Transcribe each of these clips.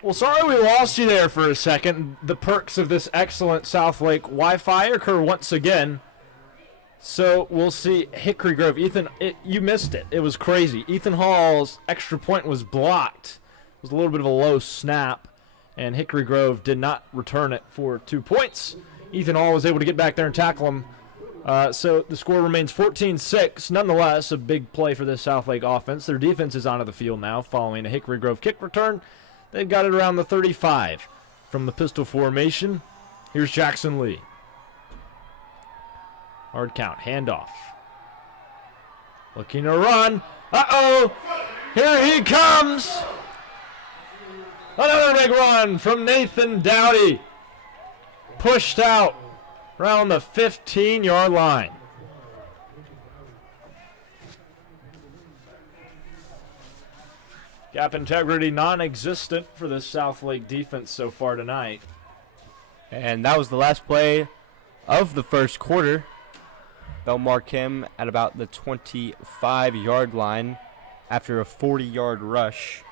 Well, sorry we lost you there for a second. The perks of this excellent SouthLake Wi-Fi occur once again. So we'll see Hickory Grove. Ethan, you missed it. It was crazy. Ethan Hall's extra point was blocked. It was a little bit of a low snap, and Hickory Grove did not return it for 2 points. Ethan Hall was able to get back there and tackle him. So the score remains 14-6. Nonetheless, a big play for this SouthLake offense. Their defense is onto the field now following a Hickory Grove kick return. They've got it around the 35 from the pistol formation. Here's Jackson Lee. Hard count, handoff. Looking to run. Uh-oh! Here he comes! Another big run from Nathan Dowdy. Pushed out around the 15-yard line. Gap integrity non-existent for the SouthLake defense so far tonight. And that was the last play of the first quarter. They'll mark him at about the 25-yard line after a 40-yard rush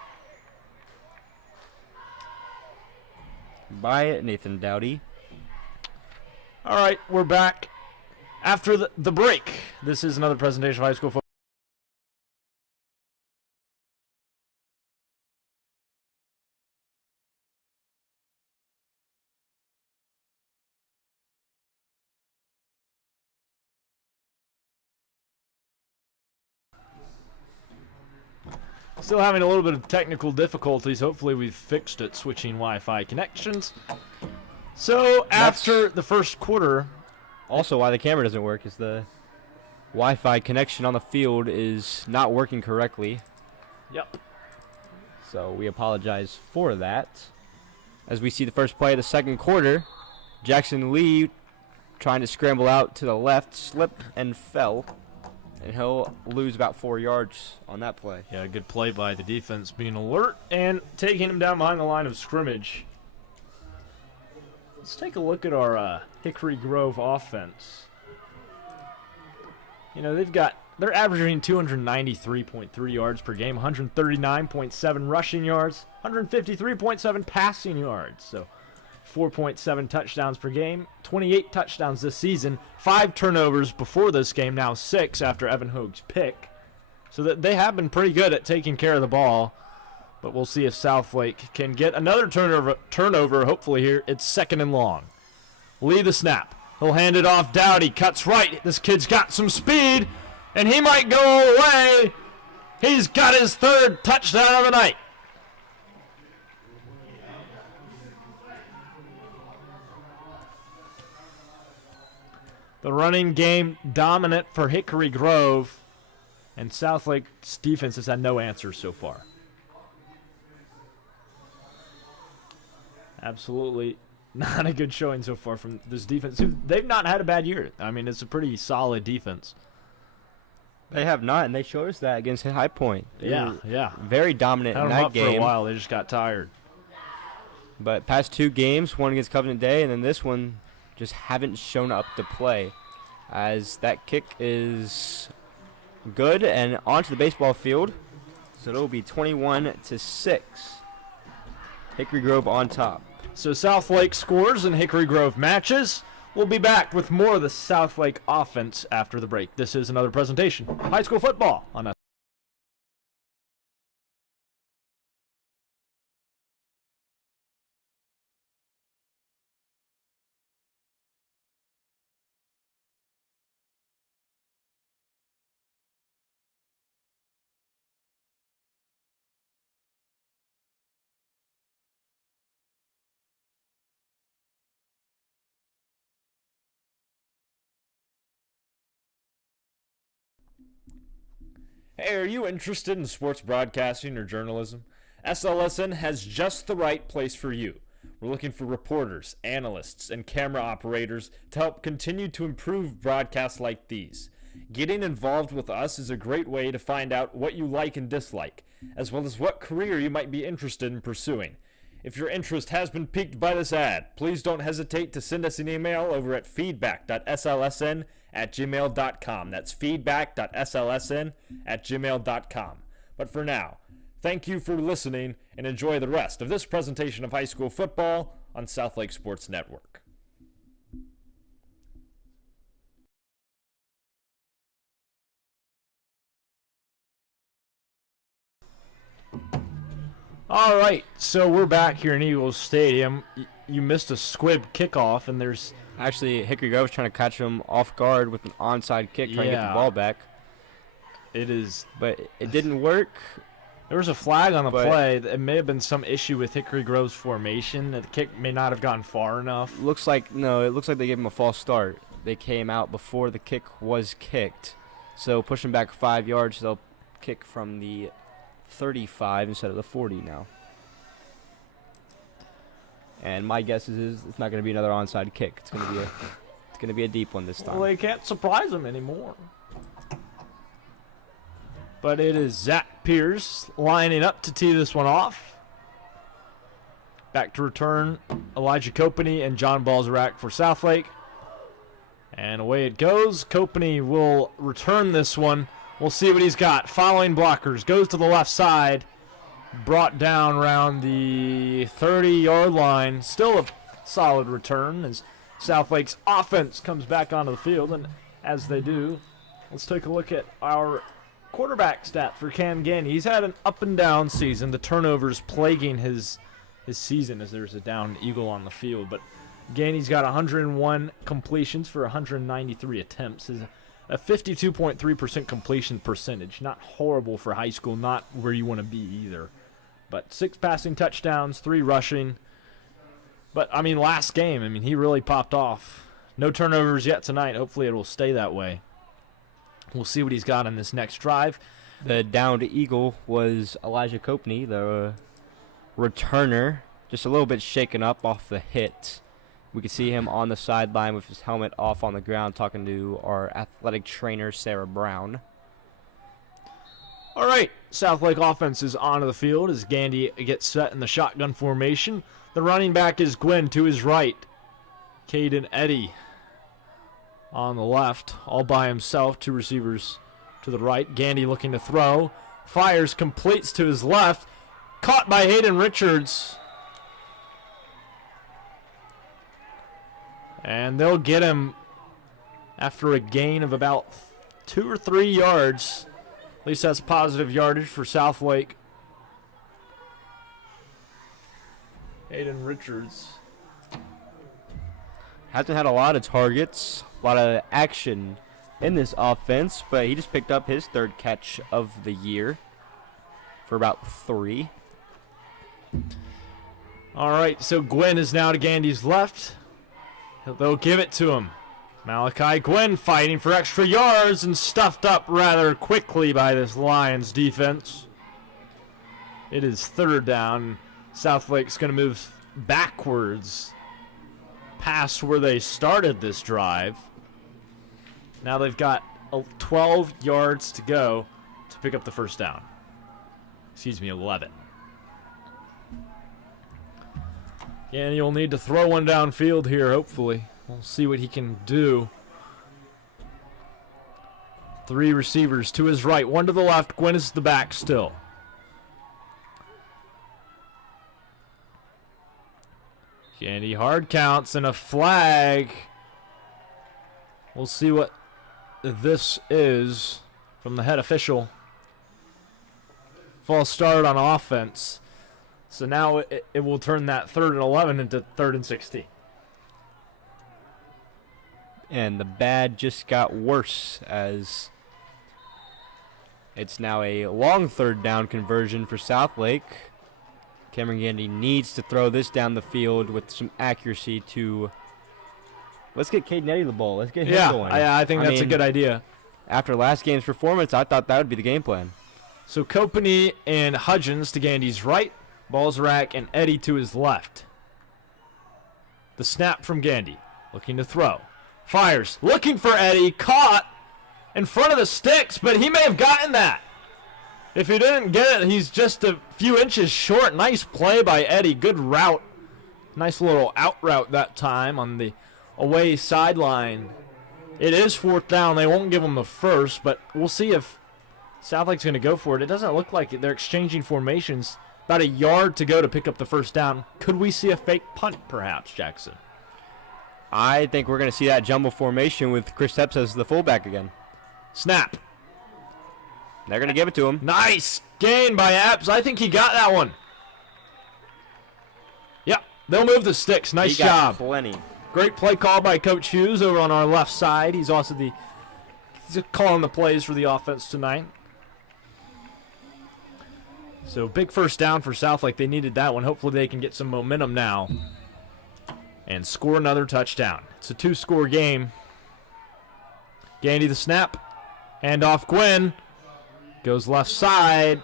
by Nathan Dowdy. All right, we're back after the break. This is another presentation of high school football. Still having a little bit of technical difficulties. Hopefully we've fixed it, switching Wi-Fi connections. So after the first quarter... Also why the camera doesn't work is the Wi-Fi connection on the field is not working correctly. Yep. So we apologize for that. As we see the first play of the second quarter, Jackson Lee trying to scramble out to the left, slipped and fell. And he'll lose about 4 yards on that play. Yeah, good play by the defense, being alert and taking him down behind the line of scrimmage. Let's take a look at our Hickory Grove offense. You know, they're averaging 293.3 yards per game, 139.7 rushing yards, 153.7 passing yards. So 4.7 touchdowns per game, 28 touchdowns this season, 5 turnovers before this game, now 6 after Evan Hoag's pick. So that they have been pretty good at taking care of the ball, but we'll see if SouthLake can get another turnover. Hopefully here, it's second and long. Lee the snap. He'll hand it off. Dowdy cuts right. This kid's got some speed, and he might go all the way. He's got his 3rd touchdown of the night. The running game dominant for Hickory Grove, and SouthLake's defense has had no answers so far. Absolutely not a good showing so far from this defense. They've not had a bad year. I mean, it's a pretty solid defense. They have not, and they showed us that against High Point. Yeah. Very dominant in that game. For a while, they just got tired. But past 2 games, one against Covenant Day, and then this one, just haven't shown up to play, as that kick is good and onto the baseball field. So it'll be 21-6. Hickory Grove on top. So SouthLake scores and Hickory Grove matches. We'll be back with more of the SouthLake offense after the break. This is another presentation of high school football on Hey, are you interested in sports broadcasting or journalism? SLSN has just the right place for you. We're looking for reporters, analysts, and camera operators to help continue to improve broadcasts like these. Getting involved with us is a great way to find out what you like and dislike, as well as what career you might be interested in pursuing. If your interest has been piqued by this ad, please don't hesitate to send us an email over at feedback.slsn@gmail.com. That's feedback.slsn@gmail.com. But for now, Thank you for listening, and enjoy the rest of this presentation of high school football on SouthLake Sports Network. All right, so we're back here in Eagles Stadium. You missed a squib kickoff, and there's... Actually, Hickory Grove was trying to catch him off guard with an onside kick, trying to get the ball back. It is... But it didn't work. There was a flag on the play. It may have been some issue with Hickory Grove's formation. The kick may not have gone far enough. It looks like they gave him a false start. They came out before the kick was kicked. So pushing back 5 yards, they'll kick from the 35 instead of the 40 now. And my guess is it's not going to be another onside kick. It's going to be a deep one this time. Well, they can't surprise him anymore. But it is Zach Pierce lining up to tee this one off. Back to return, Elijah Kopeny and John Balzarak for Southlake. And away it goes. Kopeny will return this one. We'll see what he's got. Following blockers. Goes to the left side. Brought down around the 30-yard line. Still a solid return as Southlake's offense comes back onto the field. And as they do, let's take a look at our quarterback stat for Cam Gandy. He's had an up-and-down season. The turnovers plaguing his season as there's a down Eagle on the field. But Gandy's got 101 completions for 193 attempts. A 52.3% completion percentage. Not horrible for high school, not where you want to be either. But 6 passing touchdowns, 3 rushing. But, last game, he really popped off. No turnovers yet tonight. Hopefully it will stay that way. We'll see what he's got on this next drive. The downed Eagle was Elijah Kopeny, the returner. Just a little bit shaken up off the hit. We could see him on the sideline with his helmet off on the ground talking to our athletic trainer, Sarah Brown. All right, Southlake offense is onto the field as Gandy gets set in the shotgun formation. The running back is Gwynn to his right. Caden Eddy on the left, all by himself. 2 receivers to the right. Gandy looking to throw. Fires, completes to his left. Caught by Hayden Richards. And they'll get him after a gain of about 2 or 3 yards. At least that's positive yardage for Southlake. Hayden Richards Hasn't had a lot of targets, a lot of action in this offense, but he just picked up his 3rd catch of the year for about 3. All right, so Gwynn is now to Gandy's left. They'll give it to him. Malachi Gwynn fighting for extra yards and stuffed up rather quickly by this Lions defense. It is 3rd down. Southlake's going to move backwards past where they started this drive. Now they've got 12 yards to go to pick up the 1st down. 11. And you'll need to throw one downfield here, hopefully. We'll see what he can do. 3 receivers to his right, 1 to the left. Gwynn is the back still. Gandy hard counts and a flag. We'll see what this is from the head official. False start on offense. So now it will turn that 3rd and 11 into 3rd and 16. And the bad just got worse as it's now a long 3rd down conversion for Southlake. Cameron Gandy needs to throw this down the field with some accuracy to... Let's get Caden Eddy the ball. Let's get him going. Yeah, I think that's a good idea. After last game's performance, I thought that would be the game plan. So Kopeny and Hudgens to Gandy's right. Balzarak and Eddy to his left. The snap from Gandy. Looking to throw. Fires. Looking for Eddy. Caught in front of the sticks, but he may have gotten that. If he didn't get it, he's just a few inches short. Nice play by Eddy. Good route. Nice little out route that time on the away sideline. It is 4th down. They won't give him the 1st, but we'll see if Southlake's going to go for it. It doesn't look like it. They're exchanging formations. About a yard to go to pick up the first down. Could we see a fake punt, perhaps, Jackson? I think we're going to see that jumbo formation with Chris Epps as the fullback again. Snap. They're going to give it to him. Nice gain by Epps. I think he got that one. Yep, they'll move the sticks. Nice He got job. plenty. Great play call by Coach Hughes over on our left side. He's also he's calling the plays for the offense tonight. So big first down for Southlake. They needed that one. Hopefully they can get some momentum now and score another touchdown. It's a 2-score game. Gandy the snap. Hand off Gwynn. Goes left side.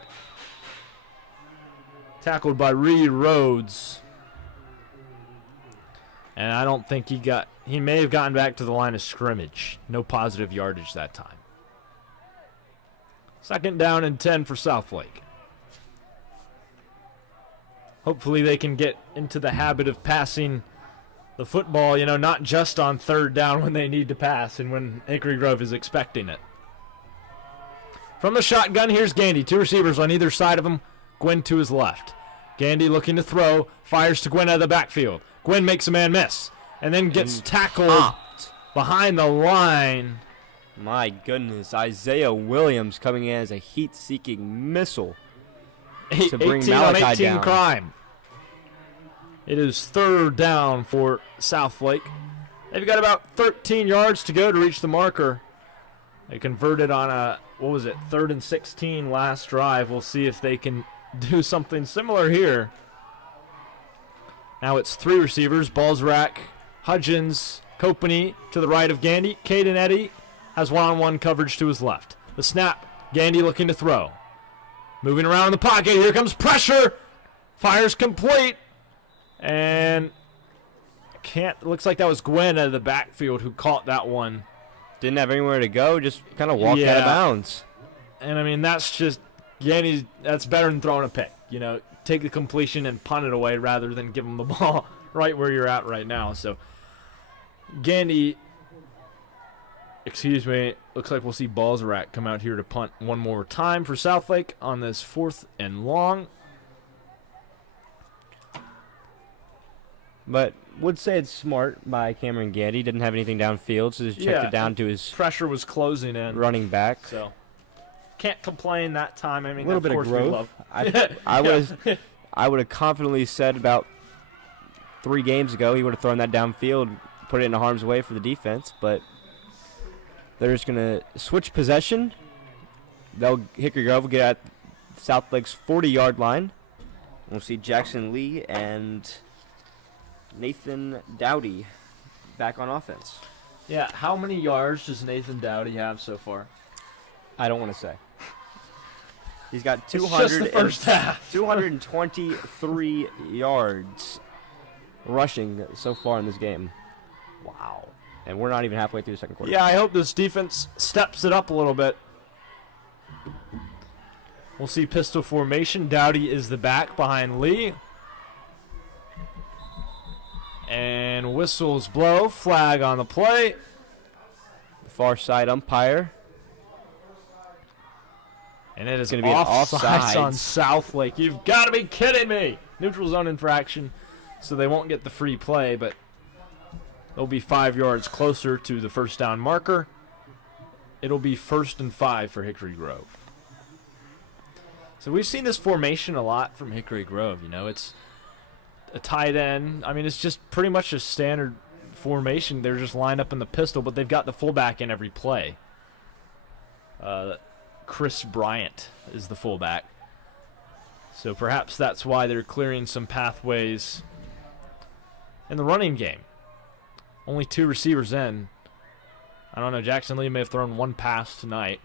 Tackled by Reed Rhodes. And I don't think he may have gotten back to the line of scrimmage. No positive yardage that time. 2nd down and 10 for Southlake. Hopefully they can get into the habit of passing the football, not just on 3rd down when they need to pass and when Hickory Grove is expecting it. From the shotgun, here's Gandy. 2 receivers on either side of him. Gwynn to his left. Gandy looking to throw. Fires to Gwynn out of the backfield. Gwynn makes a man miss. And then gets tackled behind the line. My goodness. Isaiah Williams coming in as a heat-seeking missile to bring 18 on Malachi 18 down. crime. It is 3rd down for Southlake. They've got about 13 yards to go to reach the marker. They converted on a, 3rd and 16 last drive. We'll see if they can do something similar here. Now it's 3 receivers. Balzrak, Hudgens, Kopany to the right of Gandy. Caden Eddy has one-on-one coverage to his left. The snap. Gandy looking to throw. Moving around in the pocket. Here comes pressure. Fires complete. And looks like that was Gwynn out of the backfield who caught that one. Didn't have anywhere to go, just kind of walked out of bounds. And I mean, that's just Gandy. That's better than throwing a pick. Take the completion and punt it away rather than give him the ball right where you're at right now. So Gandy, looks like we'll see Balzarak come out here to punt one more time for Southlake on this 4th and long. But would say it's smart by Cameron Gandy. Didn't have anything downfield, so just checked it down to his pressure was closing in. Running back. So can't complain that time. I mean, a little bit of growth. I would have confidently said about 3 games ago he would have thrown that downfield, put it into harm's way for the defense, but they're just going to switch possession. Hickory Grove will get at Southlake's 40-yard line. We'll see Jackson Lee and Nathan Dowdy back on offense. Yeah, how many yards does Nathan Dowdy have so far? I don't want to say. He's got It's just the first half. 223 yards rushing so far in this game. Wow. And we're not even halfway through the 2nd quarter. Yeah, I hope this defense steps it up a little bit. We'll see pistol formation. Dowdy is the back behind Lee. And whistles blow. Flag on the play. The far side umpire. And it is going to be offsides on Southlake. You've got to be kidding me. Neutral zone infraction, so they won't get the free play, but they'll be 5 yards closer to the first down marker. It'll be 1st and 5 for Hickory Grove. So we've seen this formation a lot from Hickory Grove. It's a tight end. I mean, it's just pretty much a standard formation. They're just lined up in the pistol, but they've got the fullback in every play. Chris Bryant is the fullback. So perhaps that's why they're clearing some pathways in the running game. Only 2 receivers in. I don't know, Jackson Lee may have thrown 1 pass tonight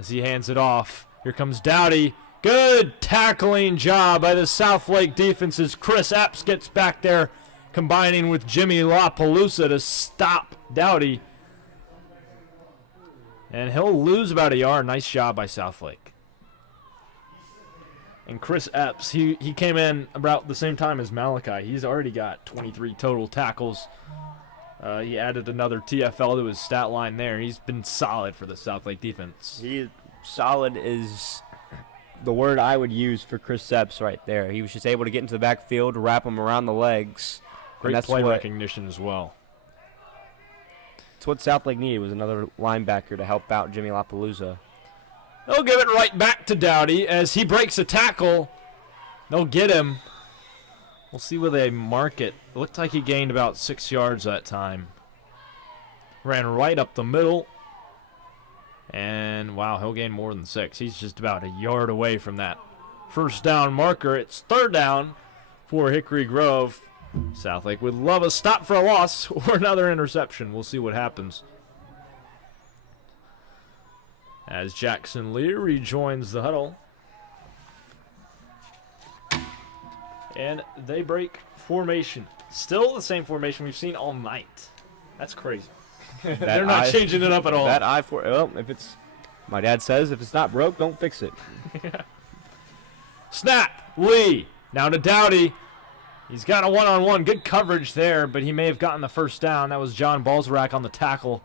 as he hands it off. Here comes Dowdy. Good tackling job by the Southlake defenses. Chris Epps gets back there, combining with Jimmy LaPalooza to stop Dowdy. And he'll lose about a yard. Nice job by Southlake. And Chris Epps, he came in about the same time as Malachi. He's already got 23 total tackles. He added another TFL to his stat line there. He's been solid for the Southlake defense. He solid is the word I would use for Chris Sepps right there. He was just able to get into the backfield, wrap him around the legs. Great play recognition as well. It's what Southlake needed, was another linebacker to help out Jimmy LaPalooza. They'll give it right back to Dowdy as he breaks a tackle. They'll get him. We'll see where they mark it. It looked like he gained about 6 yards that time. Ran right up the middle. And, wow, he'll gain more than 6. He's just about a yard away from that first down marker. It's 3rd down for Hickory Grove. Southlake would love a stop for a loss or another interception. We'll see what happens. As Jackson Lear rejoins the huddle. And they break formation. Still the same formation we've seen all night. That's crazy. They're not changing it up at all. That well, if it's, my dad says, if it's not broke, don't fix it. Yeah. Snap. Lee. Now to Dowdy. He's got a one-on-one. Good coverage there, but he may have gotten the first down. That was John Balzarak on the tackle.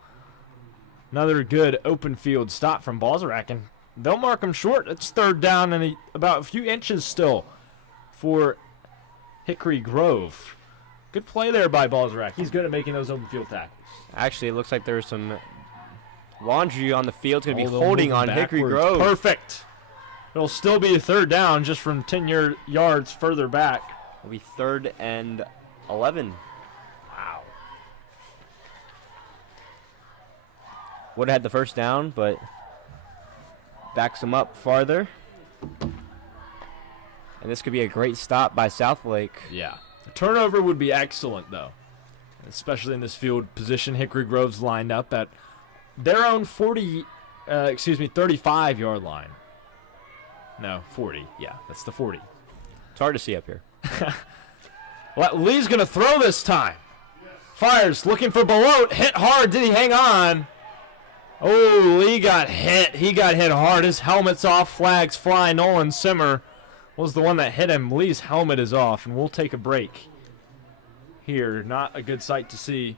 Another good open field stop from Balzarak, and they'll mark him short. It's 3rd down and about a few inches still for Hickory Grove. Good play there by Balzarak. He's good at making those open field tackles. Actually, it looks like there's some laundry on the field. It's going to be holding on Hickory Grove. Perfect. It'll still be a 3rd down just from 10 yards further back. It'll be 3rd and 11. Wow. Would have had the first down, but backs them up farther. And this could be a great stop by Southlake. Yeah. A turnover would be excellent, though. Especially in this field position. Hickory Grove's lined up at their own 35-yard line. No, 40. Yeah, that's the 40. It's hard to see up here. Lee's going to throw this time. Fires, looking for Belote. Hit hard. Did he hang on? Oh, Lee got hit. He got hit hard. His helmet's off. Flags fly. Nolan Simmer was the one that hit him. Lee's helmet is off, and we'll take a break here. Not a good sight to see.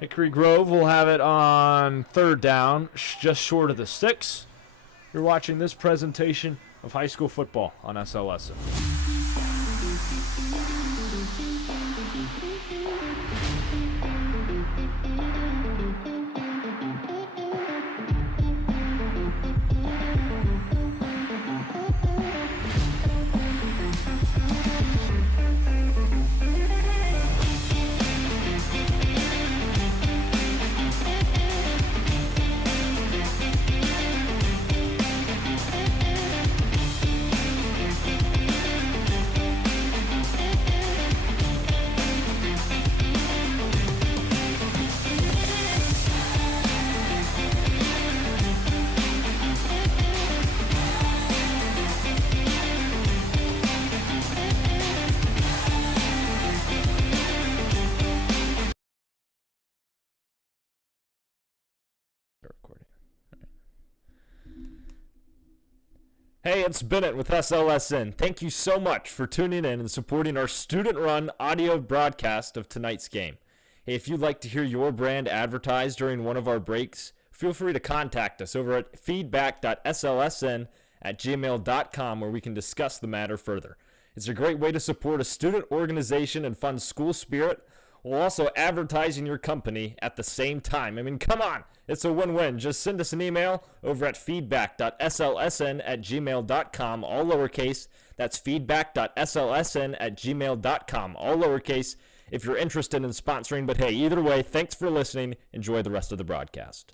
Hickory Grove will have it on 3rd down, just short of the 6. You're watching this presentation of high school football on SLSN. Hey, it's Bennett with SLSN. Thank you so much for tuning in and supporting our student-run audio broadcast of tonight's game. Hey, if you'd like to hear your brand advertised during one of our breaks, feel free to contact us over at feedback.slsn@gmail.com where we can discuss the matter further. It's a great way to support a student organization and fund school spirit while also advertising your company at the same time. I mean, come on. It's a win-win. Just send us an email over at feedback.slsn@gmail.com, all lowercase. That's feedback.slsn@gmail.com, all lowercase, if you're interested in sponsoring. But hey, either way, thanks for listening. Enjoy the rest of the broadcast.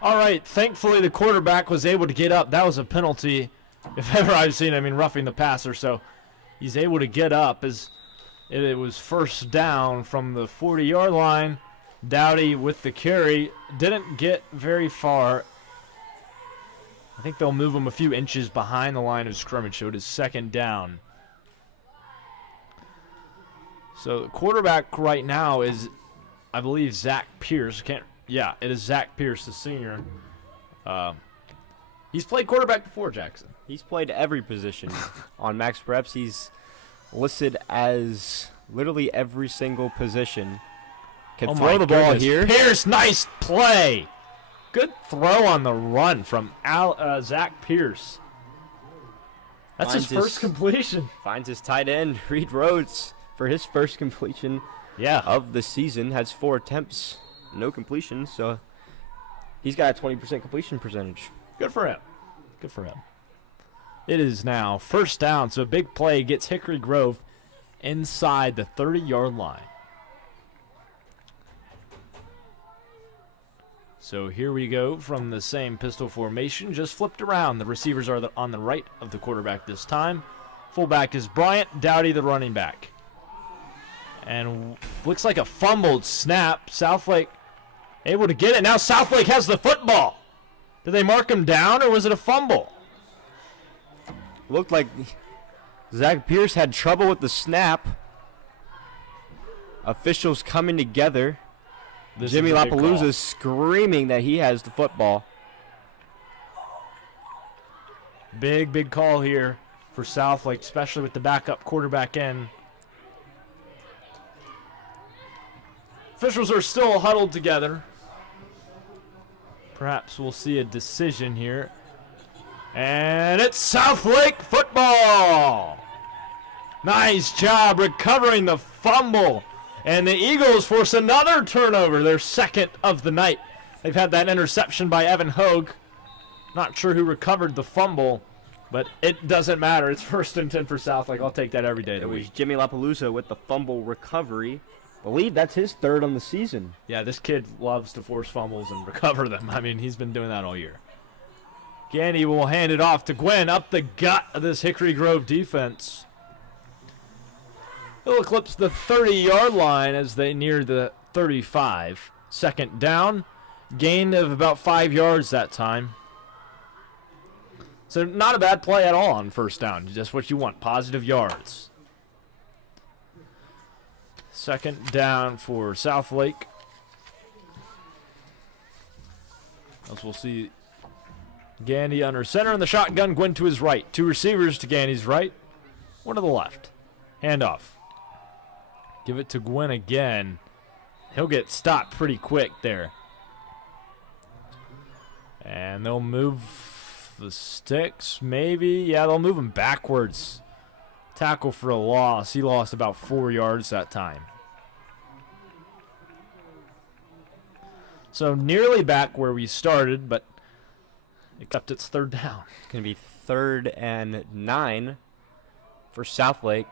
All right, thankfully the quarterback was able to get up. That was a penalty, if ever I've seen. I mean, roughing the passer. So he's able to get up as it was 1st down from the 40-yard line. Dowdy with the carry didn't get very far. I think they'll move him a few inches behind the line of scrimmage, so it is 2nd down. So the quarterback right now is, I believe, Zach Pierce. Yeah, it is Zach Pierce, the senior. He's played quarterback before, Jackson. He's played every position on Max Preps. He's listed as literally every single position. Can throw the ball here. Pierce, nice play. Good throw on the run from Zach Pierce. That's his first completion. Finds his tight end, Reed Rhodes, for his first completion of the season. Has 4 attempts, no completions, so he's got a 20% completion percentage. Good for him. Good for him. It is now first down, so a big play gets Hickory Grove inside the 30-yard line. So here we go from the same pistol formation, just flipped around. The receivers are on the right of the quarterback this time. Fullback is Bryant, Dowdy the running back. And looks like a fumbled snap. SouthLake able to get it. Now SouthLake has the football. Did they mark him down, or was it a fumble? Looked like Zach Pierce had trouble with the snap. Officials coming together. Jimmy LaPalooza screaming that he has the football. Big call here for SouthLake, especially with the backup quarterback in. Officials are still huddled together. Perhaps we'll see a decision here. And it's SouthLake football. Nice job recovering the fumble. And the Eagles force another turnover, their second of the night. They've had that interception by Evan Hogue. Not sure who recovered the fumble, but it doesn't matter. It's 1st and 10 for SouthLake. I'll take that every day of the week. It was Jimmy LaPalooza with the fumble recovery. I believe that's his 3rd on the season. Yeah, this kid loves to force fumbles and recover them. I mean, he's been doing that all year. Gandy will hand it off to Gwynn up the gut of this Hickory Grove defense. He'll eclipse the 30-yard line as they near the 35. Second down, gain of about 5 yards that time. So not a bad play at all on first down. Just what you want, positive yards. Second down for SouthLake. As we'll see Gandy under center in the shotgun, Gwynn to his right. 2 receivers to Gandy's right, 1 to the left. Handoff. Give it to Gwynn again. He'll get stopped pretty quick there. And they'll move the sticks, maybe. Yeah, they'll move him backwards. Tackle for a loss. He lost about 4 yards that time. So nearly back where we started, but it kept its 3rd down. It's going to be 3rd and 9 for SouthLake,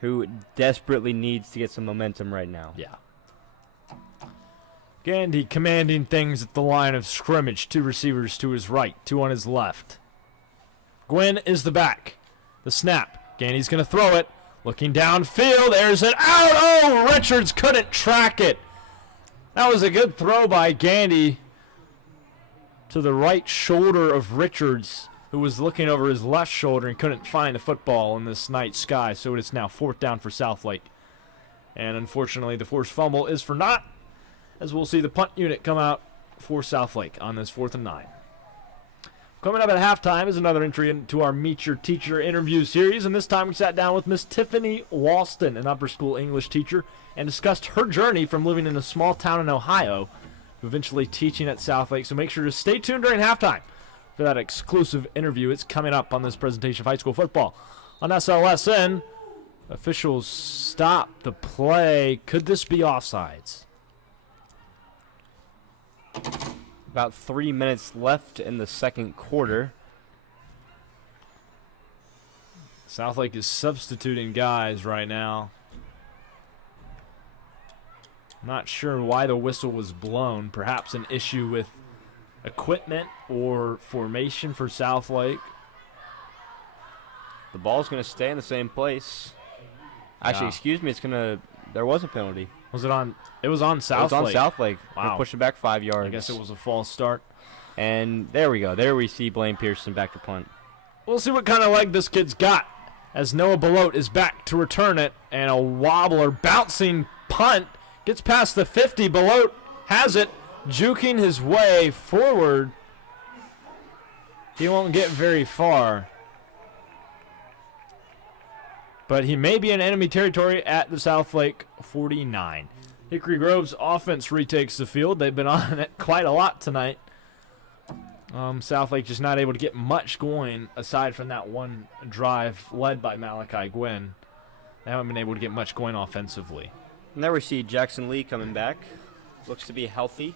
who desperately needs to get some momentum right now. Yeah. Gandy commanding things at the line of scrimmage. 2 receivers to his right, 2 on his left. Gwynn is the back. The snap. Gandy's going to throw it. Looking downfield. There's an out. Oh, Richards couldn't track it. That was a good throw by Gandy to the right shoulder of Richards, who was looking over his left shoulder and couldn't find the football in this night sky. So it's now 4th down for SouthLake. And unfortunately, the forced fumble is for naught, as we'll see the punt unit come out for SouthLake on this 4th and 9. Coming up at halftime is another entry into our Meet Your Teacher interview series, and this time we sat down with Miss Tiffany Walston, an upper school English teacher, and discussed her journey from living in a small town in Ohio to eventually teaching at SouthLake. So make sure to stay tuned during halftime for that exclusive interview. It's coming up on this presentation of high school football. On SLSN, officials stop the play. Could this be offsides? About 3 minutes left in the second quarter. SouthLake is substituting guys right now. Not sure why the whistle was blown. Perhaps an issue with equipment or formation for SouthLake. The ball's going to stay in the same place. Actually, excuse me, there was a penalty. Was it on? It was on SouthLake. It was on SouthLake. Wow. They pushed it back 5 yards. I guess it was a false start. And there we go. There we see Blaine Pearson back to punt. We'll see what kind of leg this kid's got, as Noah Belote is back to return it. And a wobbler, bouncing punt, gets past the 50. Belote has it, juking his way forward. He won't get very far. But he may be in enemy territory at the SouthLake 49. Hickory Grove's offense retakes the field. They've been on it quite a lot tonight. SouthLake just not able to get much going aside from that one drive led by Malachi Gwynn. They haven't been able to get much going offensively. And there we see Jackson Lee coming back. Looks to be healthy.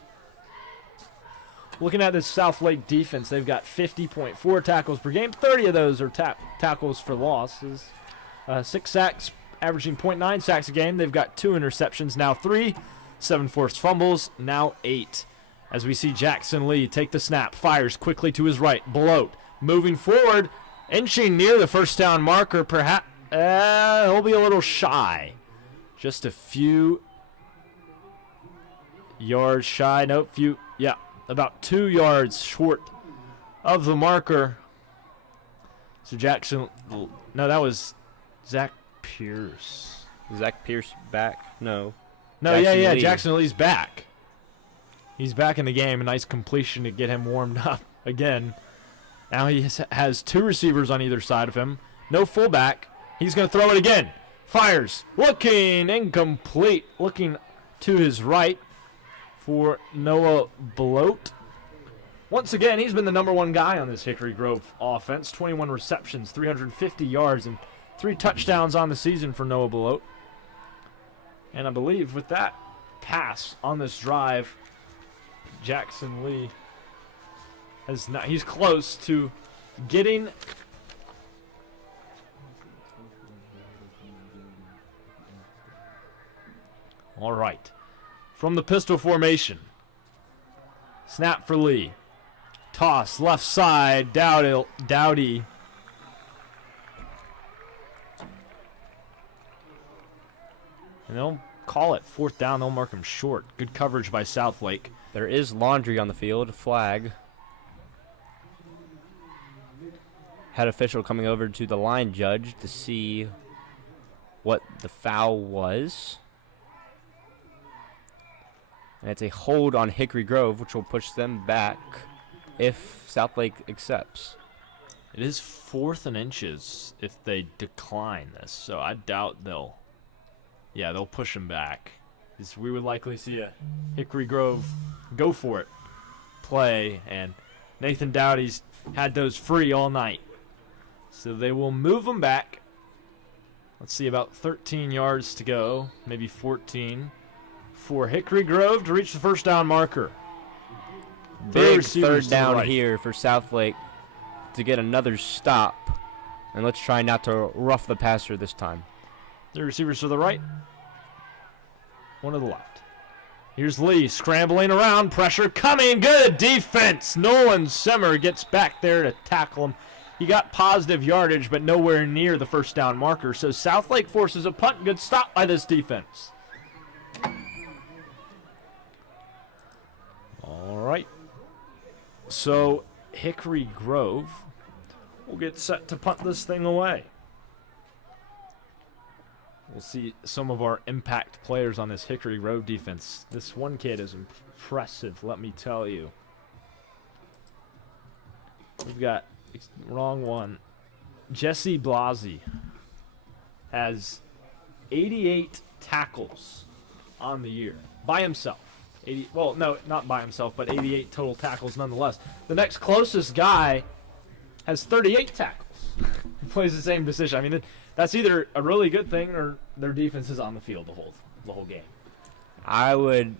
Looking at this Southlake defense, they've got 50.4 tackles per game. 30 of those are tackles for losses. 6 sacks, averaging 0.9 sacks a game. They've got 2 interceptions, now 3. 7 forced fumbles, now 8. As we see Jackson Lee take the snap, fires quickly to his right. Bloat moving forward, inching near the first down marker. Perhaps he'll be a little shy. Just a few yards shy. Nope, about 2 yards short of the marker. So Jackson, no, that was Zach Pierce. Zach Pierce back? No. Yeah, Jackson Lee's back. He's back in the game. A nice completion to get him warmed up again. Now he has 2 receivers on either side of him. No fullback. He's going to throw it again. Fires. Looking incomplete. Looking to his right for Noah Bloat. Once again, he's been the #1 guy on this Hickory Grove offense. 21 receptions, 350 yards, and 3 touchdowns on the season for Noah Bloat. And I believe with that pass on this drive, Jackson Lee he's close to getting all right. From the pistol formation. Snap for Lee. Toss left side, Dowdy. And they'll call it 4th down. They'll mark him short. Good coverage by Southlake. There is laundry on the field. Flag. Head official coming over to the line judge to see what the foul was. And it's a hold on Hickory Grove, which will push them back if Southlake accepts. It is 4th and inches if they decline this, so I doubt they'll push him back. We would likely see a Hickory Grove go for it play, and Nathan Dowdy's had those free all night. So they will move them back. Let's see, about 13 yards to go, maybe 14, for Hickory Grove to reach the first down marker. Big 3rd down here for Southlake to get another stop. And let's try not to rough the passer this time. The receivers to the right, one to the left. Here's Lee scrambling around, pressure coming, good defense. Nolan Simmer gets back there to tackle him. He got positive yardage, but nowhere near the first down marker. So Southlake forces a punt. Good stop by this defense. All right. So Hickory Grove will get set to punt this thing away. We'll see some of our impact players on this Hickory Grove defense. This one kid is impressive, let me tell you. We've got, wrong one. Jesse Blasi has 88 tackles on the year by himself. Well, no, not by himself, but 88 total tackles nonetheless. The next closest guy has 38 tackles. He plays the same position. I mean, that's either a really good thing or their defense is on the field the whole game. I would,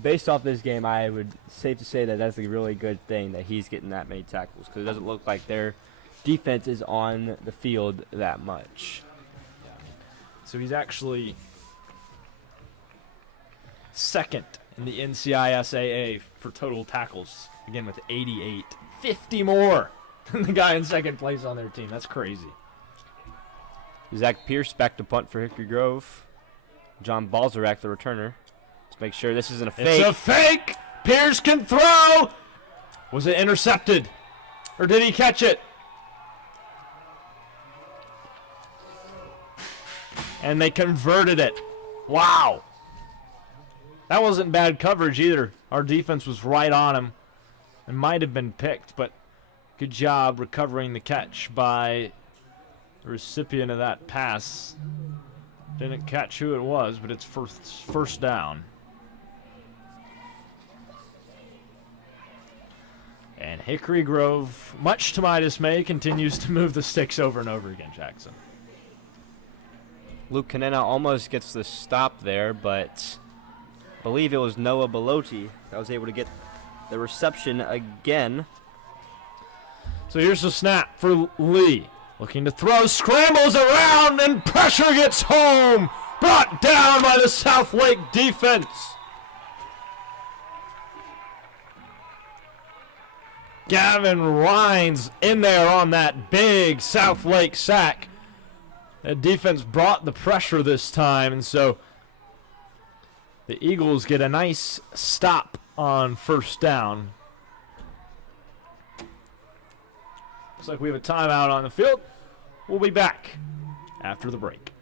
based off this game, I would safe to say that that's a really good thing that he's getting that many tackles, because it doesn't look like their defense is on the field that much. Yeah. So he's actually second in the NCISAA for total tackles, again with 88. 50 more than the guy in second place on their team. That's crazy. Zach Pierce back to punt for Hickory Grove. John Balzarak, the returner. Let's make sure this isn't a fake. It's a fake! Pierce can throw! Was it intercepted? Or did he catch it? And they converted it. Wow. That wasn't bad coverage either. Our defense was right on him. It might have been picked, but Good job recovering the catch by the recipient of that pass. Didn't catch who it was, but it's first down. And Hickory Grove, much to my dismay, continues to move the sticks over and over again, Jackson. Luke Canena almost gets the stop there, but I believe it was Noah Belotti that was able to get the reception again. So here's the snap for Lee. Looking to throw, scrambles around, and pressure gets home. Brought down by the SouthLake defense. Gavin Rhines in there on that big SouthLake sack. The defense brought the pressure this time, and so the Eagles get a nice stop on first down. Looks like we have a timeout on the field. We'll be back after the break.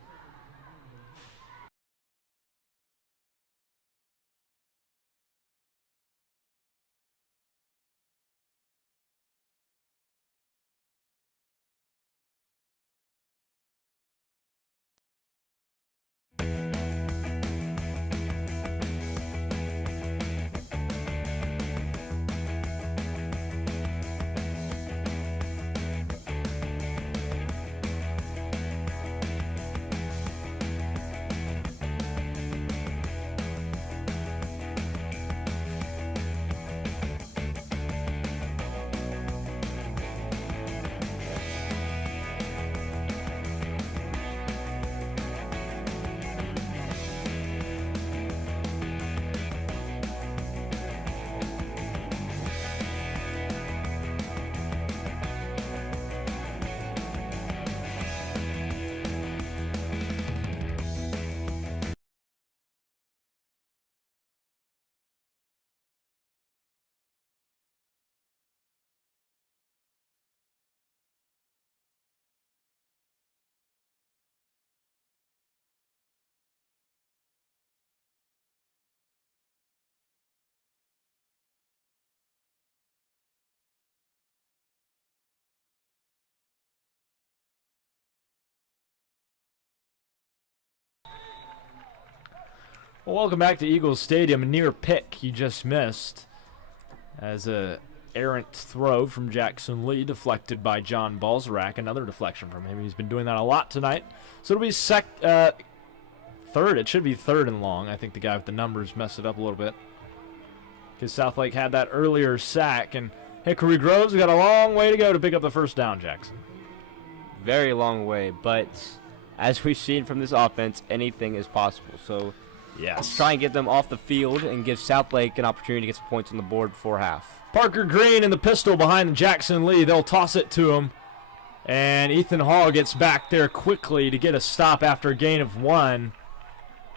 Well, welcome back to Eagles Stadium. A near pick you just missed as a errant throw from Jackson Lee deflected by John Balzarak. Another deflection from him. He's been doing that a lot tonight. So it'll be third. It should be third and long. I think the guy with the numbers messed it up a little bit because SouthLake had that earlier sack, and Hickory Grove's got a long way to go to pick up the first down, Jackson. Very long way, but as we've seen from this offense, anything is possible. So yes, let's try and get them off the field and give Southlake an opportunity to get some points on the board before half. Parker Green in the pistol behind Jackson Lee. They'll toss it to him. And Ethan Hall gets back there quickly to get a stop after a gain of 1.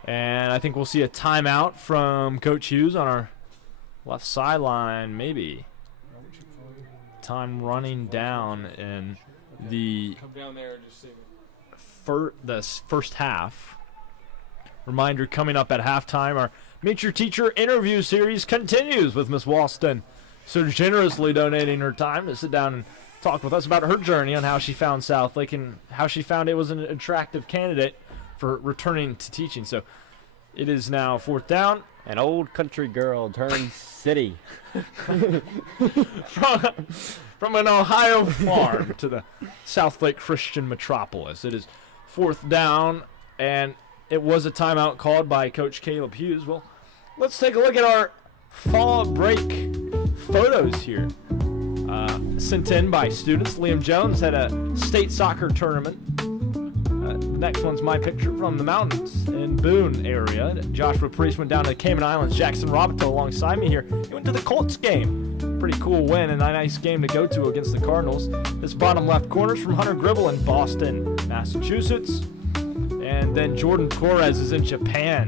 And I think we'll see a timeout from Coach Hughes on our left sideline, maybe. Time running down in the first half. Reminder, coming up at halftime, our Meet Your Teacher interview series continues with Miss Walston so generously donating her time to sit down and talk with us about her journey on how she found SouthLake and how she found it was an attractive candidate for returning to teaching. So it is now fourth down. An old country girl turned city. From an Ohio farm to the SouthLake Christian metropolis. It is fourth down, and it was a timeout called by Coach Caleb Hughes. Well, let's take a look at our fall break photos here. Sent in by students. Liam Jones had a state soccer tournament. The next one's my picture from the mountains in Boone area. Joshua Priest went down to the Cayman Islands. Jackson Robateau alongside me here. He went to the Colts game. Pretty cool win and a nice game to go to against the Cardinals. This bottom left corner is from Hunter Gribble in Boston, Massachusetts. And then Jordan Torres is in Japan.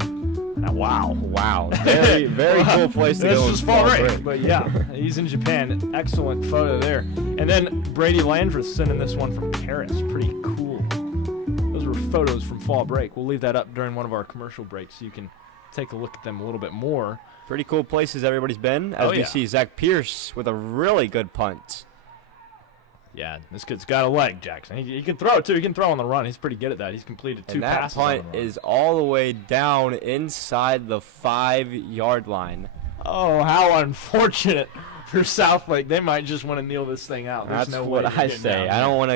Wow. Very, very cool place to go. This is fall break, but yeah, he's in Japan. Excellent photo there. And then Brady Landreth sending this one from Paris. Pretty cool. Those were photos from fall break. We'll leave that up during one of our commercial breaks so you can take a look at them a little bit more. Pretty cool places everybody's been. As we see Zach Pierce with a really good punt. Yeah, this kid's got a leg, Jackson. He can throw, too. He can throw on the run. He's pretty good at that. He's completed 2 passes on the run. And that punt is all the way down inside the 5-yard line. Oh, how unfortunate for Southlake. They might just want to kneel this thing out. There's That's no what way I say. I don't want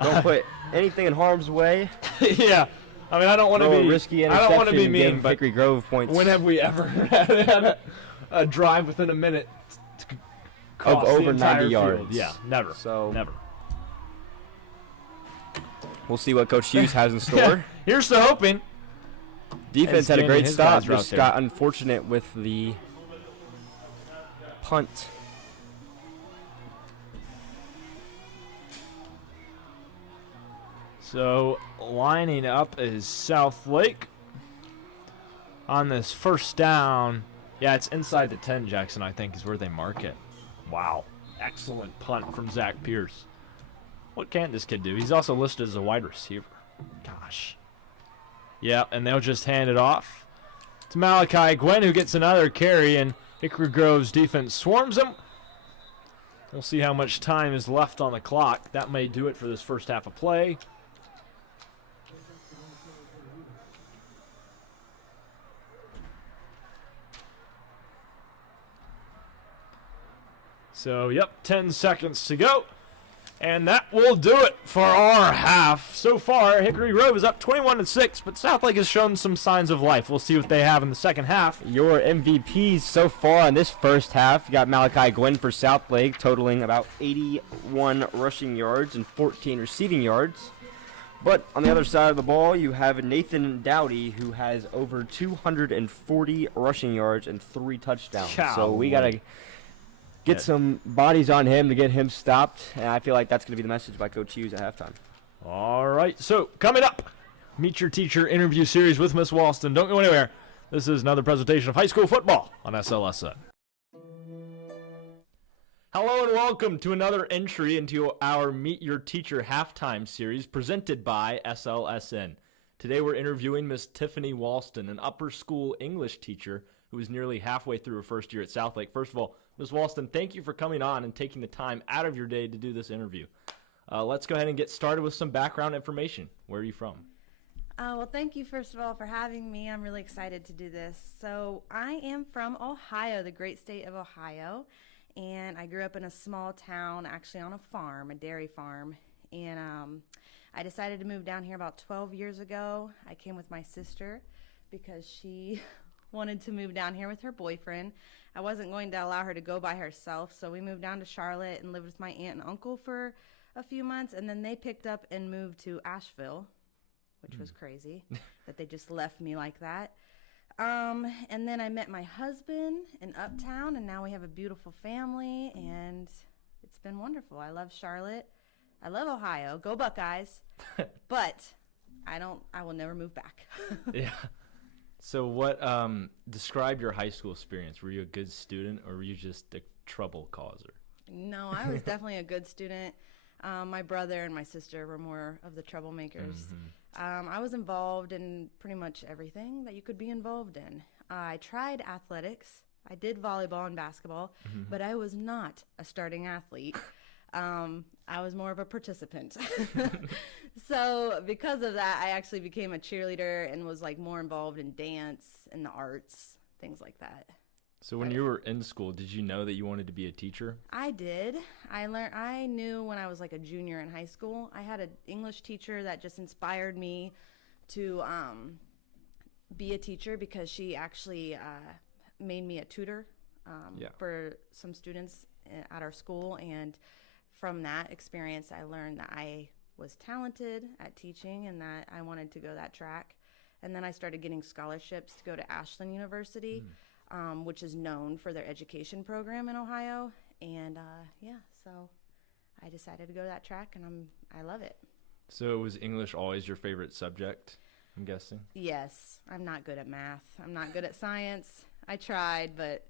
to put anything in harm's way. Yeah. I mean, I don't want to be risky I don't want to be mean, but Hickory Grove points. When have we ever had a drive within a minute of over 90 yards? Yeah, never. So never. We'll see what Coach Hughes has in store. Yeah, here's to hoping. Defense had a great stop. Just got unfortunate with the punt. So lining up is Southlake on this first down. Yeah, it's inside the 10, Jackson, I think, is where they mark it. Wow. Excellent punt from Zach Pierce. What can't this kid do? He's also listed as a wide receiver. Gosh. Yeah, and they'll just hand it off to Malachi Gwynn, who gets another carry, and Hickory Grove's defense swarms him. We'll see how much time is left on the clock. That may do it for this first half of play. So, yep, 10 seconds to go. And that will do it for our half. So far, Hickory Grove is up 21-6, but Southlake has shown some signs of life. We'll see what they have in the second half. Your MVPs so far in this first half, you got Malachi Gwynn for Southlake, totaling about 81 rushing yards and 14 receiving yards. But on the other side of the ball, you have Nathan Dowdy, who has over 240 rushing yards and 3 touchdowns. So we got to get some bodies on him to get him stopped, and I feel like that's going to be the message by Coach Hughes at halftime. All right, so coming up, Meet Your Teacher interview series with Miss Walston. Don't go anywhere. This is another presentation of high school football on SLSN. Hello and welcome to another entry into our Meet Your Teacher halftime series presented by SLSN. Today we're interviewing Miss Tiffany Walston, an upper school English teacher who is nearly halfway through her first year at Southlake. First of all, Ms. Walston, thank you for coming on and taking the time out of your day to do this interview. Let's go ahead and get started with some background information. Where are you from? Well, thank you, first of all, for having me. I'm really excited to do this. So I am from Ohio, the great state of Ohio, and I grew up in a small town, actually on a farm, a dairy farm, and I decided to move down here about 12 years ago. I came with my sister because she wanted to move down here with her boyfriend. I wasn't going to allow her to go by herself, so we moved down to Charlotte and lived with my aunt and uncle for a few months, and then they picked up and moved to Asheville, which was crazy that they just left me like that. And then I met my husband in Uptown, and now we have a beautiful family, and it's been wonderful. I love Charlotte. I love Ohio. Go Buckeyes. But I will never move back. Yeah. So what, describe your high school experience. Were you a good student or were you just a trouble causer? No, I was definitely a good student. My brother and my sister were more of the troublemakers. I was involved in pretty much everything that you could be involved in. I tried athletics. I did volleyball and basketball, but I was not a starting athlete. I was more of a participant. So because of that, I actually became a cheerleader and was like more involved in dance and the arts, things like that. So when you were in school, did you know that you wanted to be a teacher? I did. I knew when I was like a junior in high school. I had an English teacher that just inspired me to be a teacher because she actually made me a tutor for some students at our school, and from that experience, I learned that I was talented at teaching and that I wanted to go that track. And then I started getting scholarships to go to Ashland University, which is known for their education program in Ohio. And so I decided to go that track, and I love it. So was English always your favorite subject, I'm guessing? Yes. I'm not good at math. I'm not good at science. I tried, but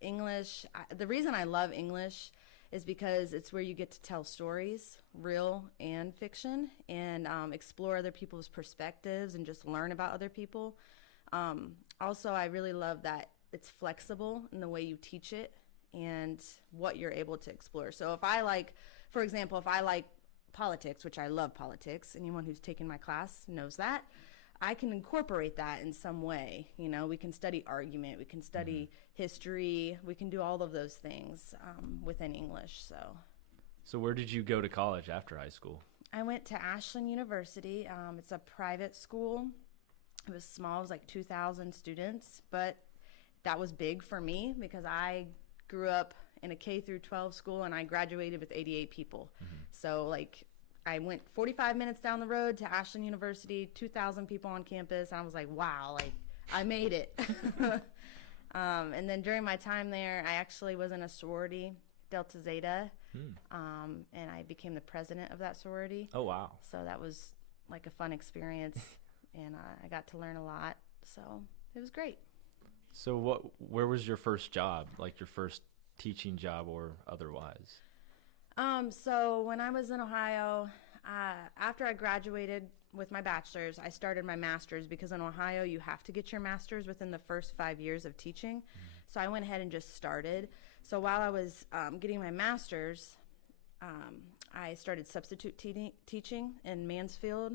English, the reason I love English is because it's where you get to tell stories, real and fiction, and explore other people's perspectives and just learn about other people. Also, I really love that it's flexible in the way you teach it, and what you're able to explore. So if I like, for example, if I like politics, which I love politics, anyone who's taken my class knows that, I can incorporate that in some way. We can study argument, we can study history, we can do all of those things within English. So where did you go to college after high school? I went to Ashland University. It's a private school. It was small. It was like 2,000 students, but that was big for me because I grew up in a K through 12 school and I graduated with 88 people. So like I went 45 minutes down the road to Ashland University, 2,000 people on campus. And I was like, wow, like I made it. And then during my time there, I actually was in a sorority, Delta Zeta, and I became the president of that sorority. Oh, wow. So that was like a fun experience, and I got to learn a lot. So it was great. So where was your first job, like your first teaching job or otherwise? So when I was in Ohio, after I graduated with my bachelor's, I started my master's because in Ohio you have to get your master's within the first 5 years of teaching. So I went ahead and just started. So while I was getting my master's, I started substitute teaching in Mansfield,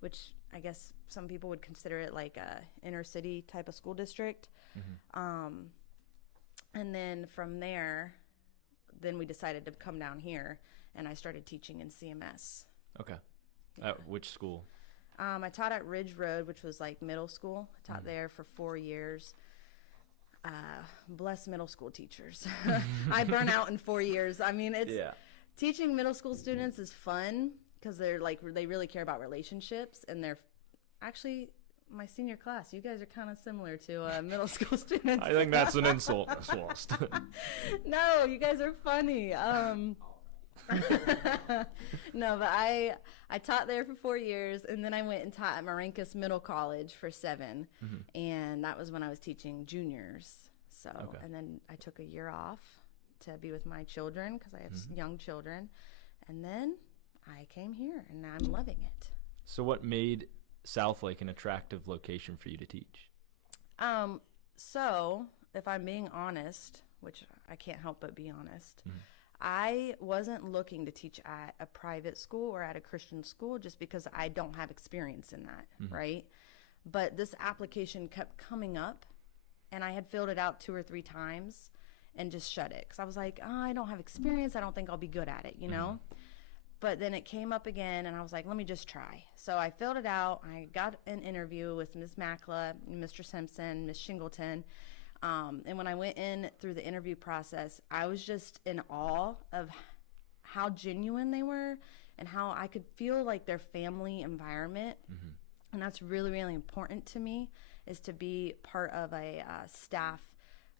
which I guess some people would consider it like a inner city type of school district. And then from there, then we decided to come down here, and I started teaching in CMS. Okay. Yeah. At which school? I taught at Ridge Road, which was like middle school. I taught there for 4 years. Bless middle school teachers. I burn out in 4 years. I mean, teaching middle school students is fun because they really care about relationships, and they're actually my senior class. You guys are kind of similar to middle school students. I think that's an insult, Miss Wast. No, you guys are funny. No, but I taught there for 4 years, and then I went and taught at Marinkus Middle College for 7, and that was when I was teaching juniors. So, and then I took a year off to be with my children because I have young children, and then I came here, and I'm loving it. So what made SouthLake an attractive location for you to teach? So if I'm being honest, which I can't help but be honest, I wasn't looking to teach at a private school or at a Christian school just because I don't have experience in that, right? But this application kept coming up, and I had filled it out 2 or 3 times and just shut it because I was like, oh, I don't have experience. I don't think I'll be good at it, you know? But then it came up again, and I was like, let me just try. So I filled it out. I got an interview with Ms. Makla, Mr. Simpson, Ms. Shingleton. And when I went in through the interview process, I was just in awe of how genuine they were and how I could feel like their family environment. And that's really, really important to me, is to be part of a staff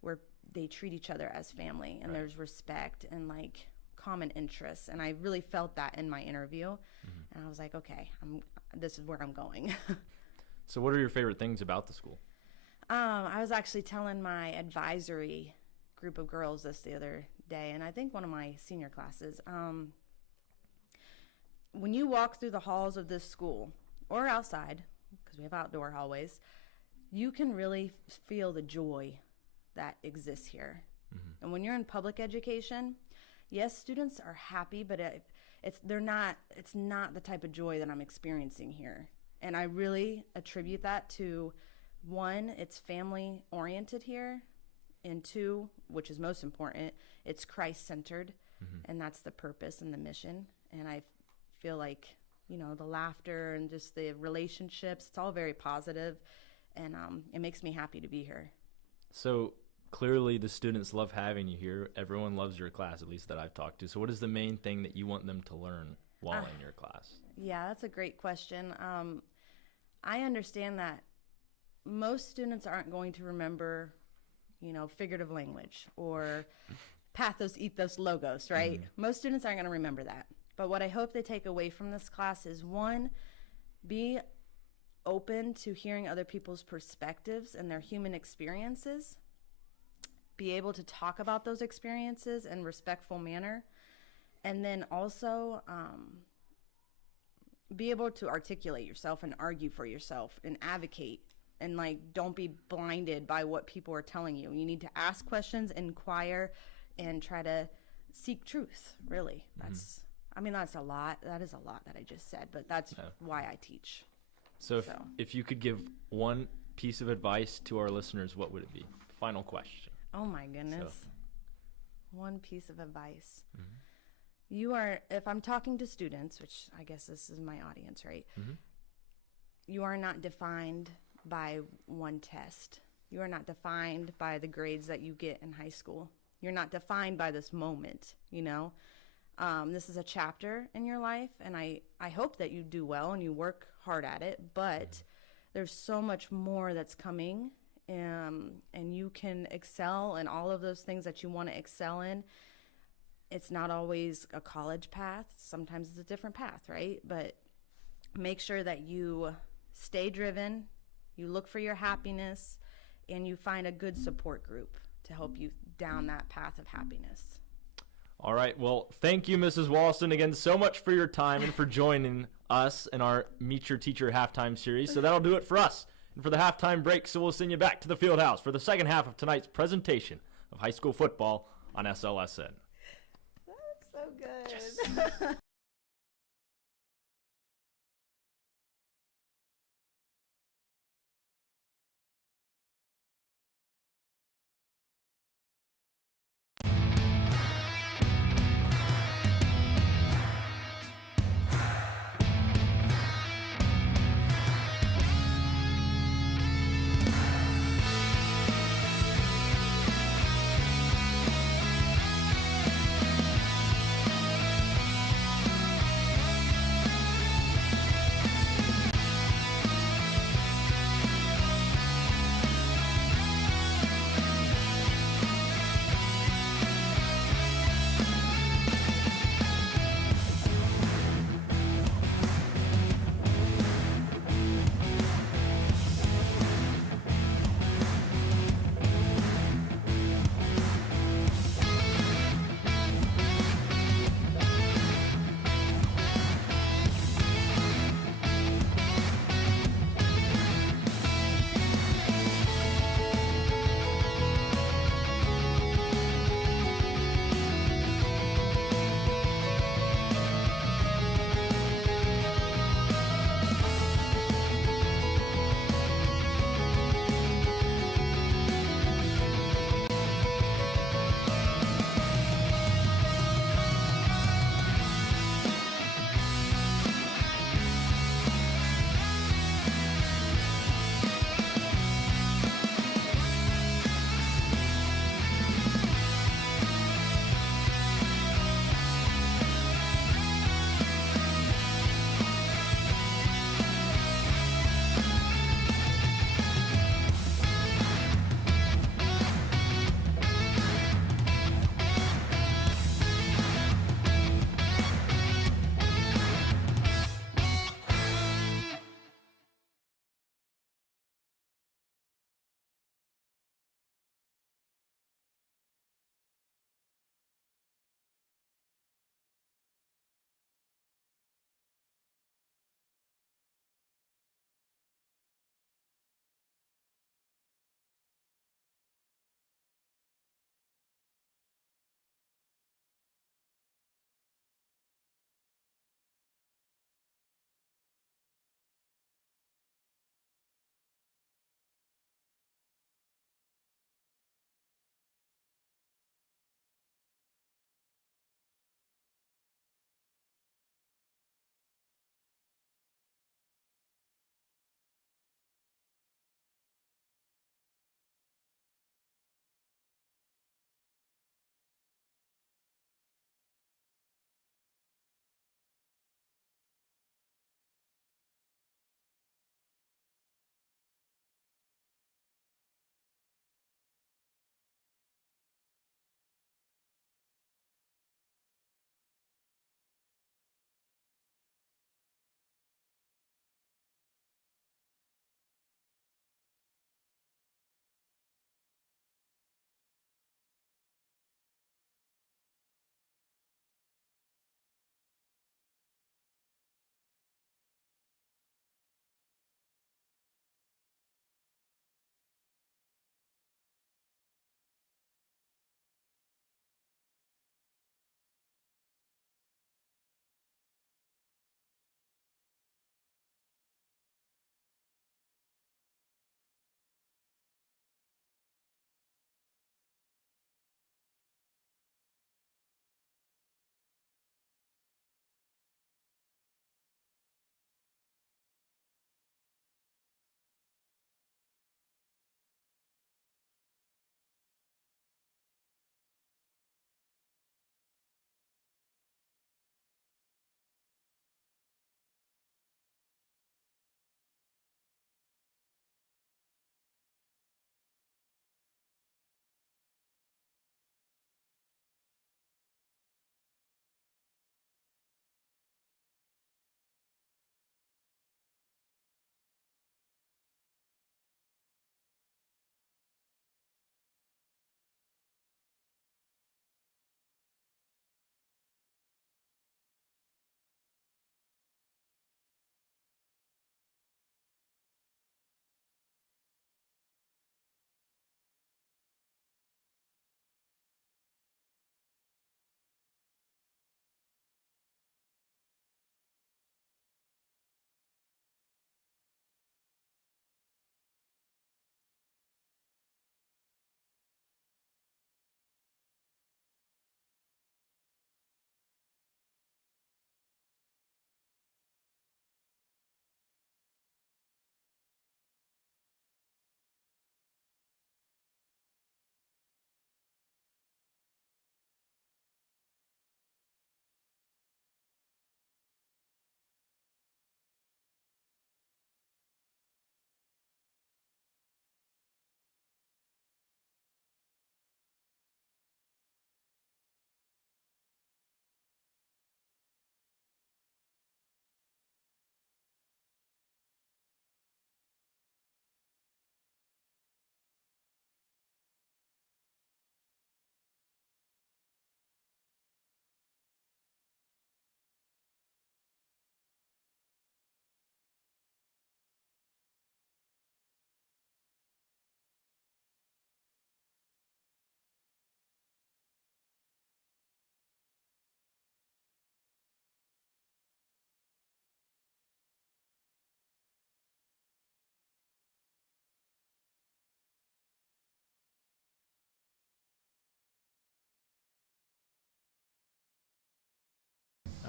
where they treat each other as family, and there's respect and like common interests. And I really felt that in my interview. And I was like, okay, this is where I'm going. So what are your favorite things about the school? I was actually telling my advisory group of girls this the other day, and I think one of my senior classes, when you walk through the halls of this school or outside, because we have outdoor hallways, you can really feel the joy that exists here. And when you're in public education, yes, students are happy, but it's not the type of joy that I'm experiencing here. And I really attribute that to, 1, it's family oriented here, and 2, which is most important, it's Christ centered, and that's the purpose and the mission. And I feel like, the laughter and just the relationships, it's all very positive, and it makes me happy to be here. So clearly the students love having you here. Everyone loves your class, at least that I've talked to. So what is the main thing that you want them to learn while in your class? Yeah, that's a great question. I understand that most students aren't going to remember, figurative language or pathos, ethos, logos, right? Most students aren't going to remember that. But what I hope they take away from this class is, 1, be open to hearing other people's perspectives and their human experiences. Be able to talk about those experiences in a respectful manner. And then also be able to articulate yourself and argue for yourself and advocate and like don't be blinded by what people are telling you. You need to ask questions, inquire, and try to seek truth. Really, that's that's a lot. That is a lot that I just said, but that's why I teach. So if you could give one piece of advice to our listeners, what would it be? Final question. Oh my goodness. One piece of advice. If I'm talking to students, which I guess this is my audience, right? You are not defined by one test. You are not defined by the grades that you get in high school. You're not defined by this moment, This is a chapter in your life, and I hope that you do well and you work hard at it, but there's so much more that's coming, and you can excel in all of those things that you want to excel in. It's not always a college path. Sometimes it's a different path, right? But make sure that you stay driven, you look for your happiness, and you find a good support group to help you down that path of happiness. All right. Well, thank you, Mrs. Walston, again so much for your time and for joining us in our Meet Your Teacher halftime series. So that'll do it for us and for the halftime break. So we'll send you back to the field house for the second half of tonight's presentation of high school football on SLSN. That's so good. Yes.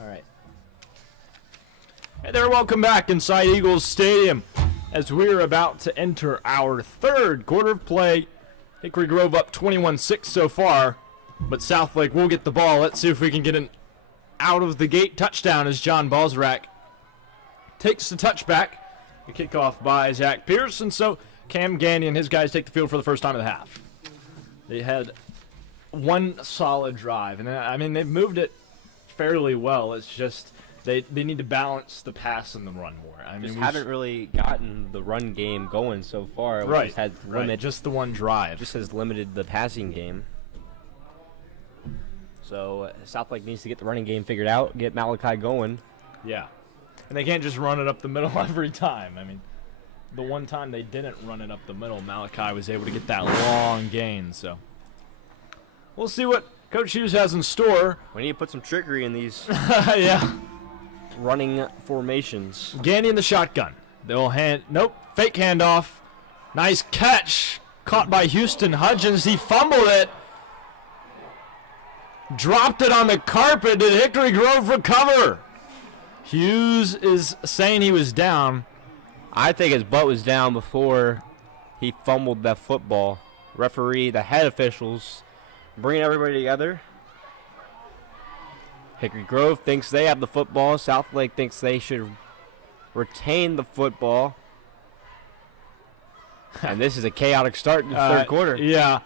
All right. Hey there, welcome back inside Eagles Stadium as we're about to enter our third quarter of play. Hickory Grove up 21-6 so far, but Southlake will get the ball. Let's see if we can get an out-of-the-gate touchdown as John Balzarak takes the touchback. The kickoff by Zach Pearson, so Cam Gandy and his guys take the field for the first time of the half. They had one solid drive, and I mean, they've moved it fairly well. It's just they need to balance the pass and the run more. I mean, Just haven't really gotten the run game going so far. We right, just had just the one drive. Just has limited the passing game. So Southlake needs to get the running game figured out, get Malachi going. Yeah. And they can't just run it up the middle every time. I mean, the one time they didn't run it up the middle, Malachi was able to get that long gain. So we'll see what Coach Hughes has in store. We need to put some trickery in these Yeah. running formations. Gandy in the shotgun. They'll fake handoff. Nice catch. Caught by Houston Hudgens. He fumbled it. Dropped it on the carpet. Did Hickory Grove recover? Hughes is saying he was down. I think his butt was down before he fumbled that football. Referee, the head officials, bringing everybody together. Hickory Grove thinks they have the football. Southlake thinks they should retain the football. And this is a chaotic start in the third quarter. Yeah.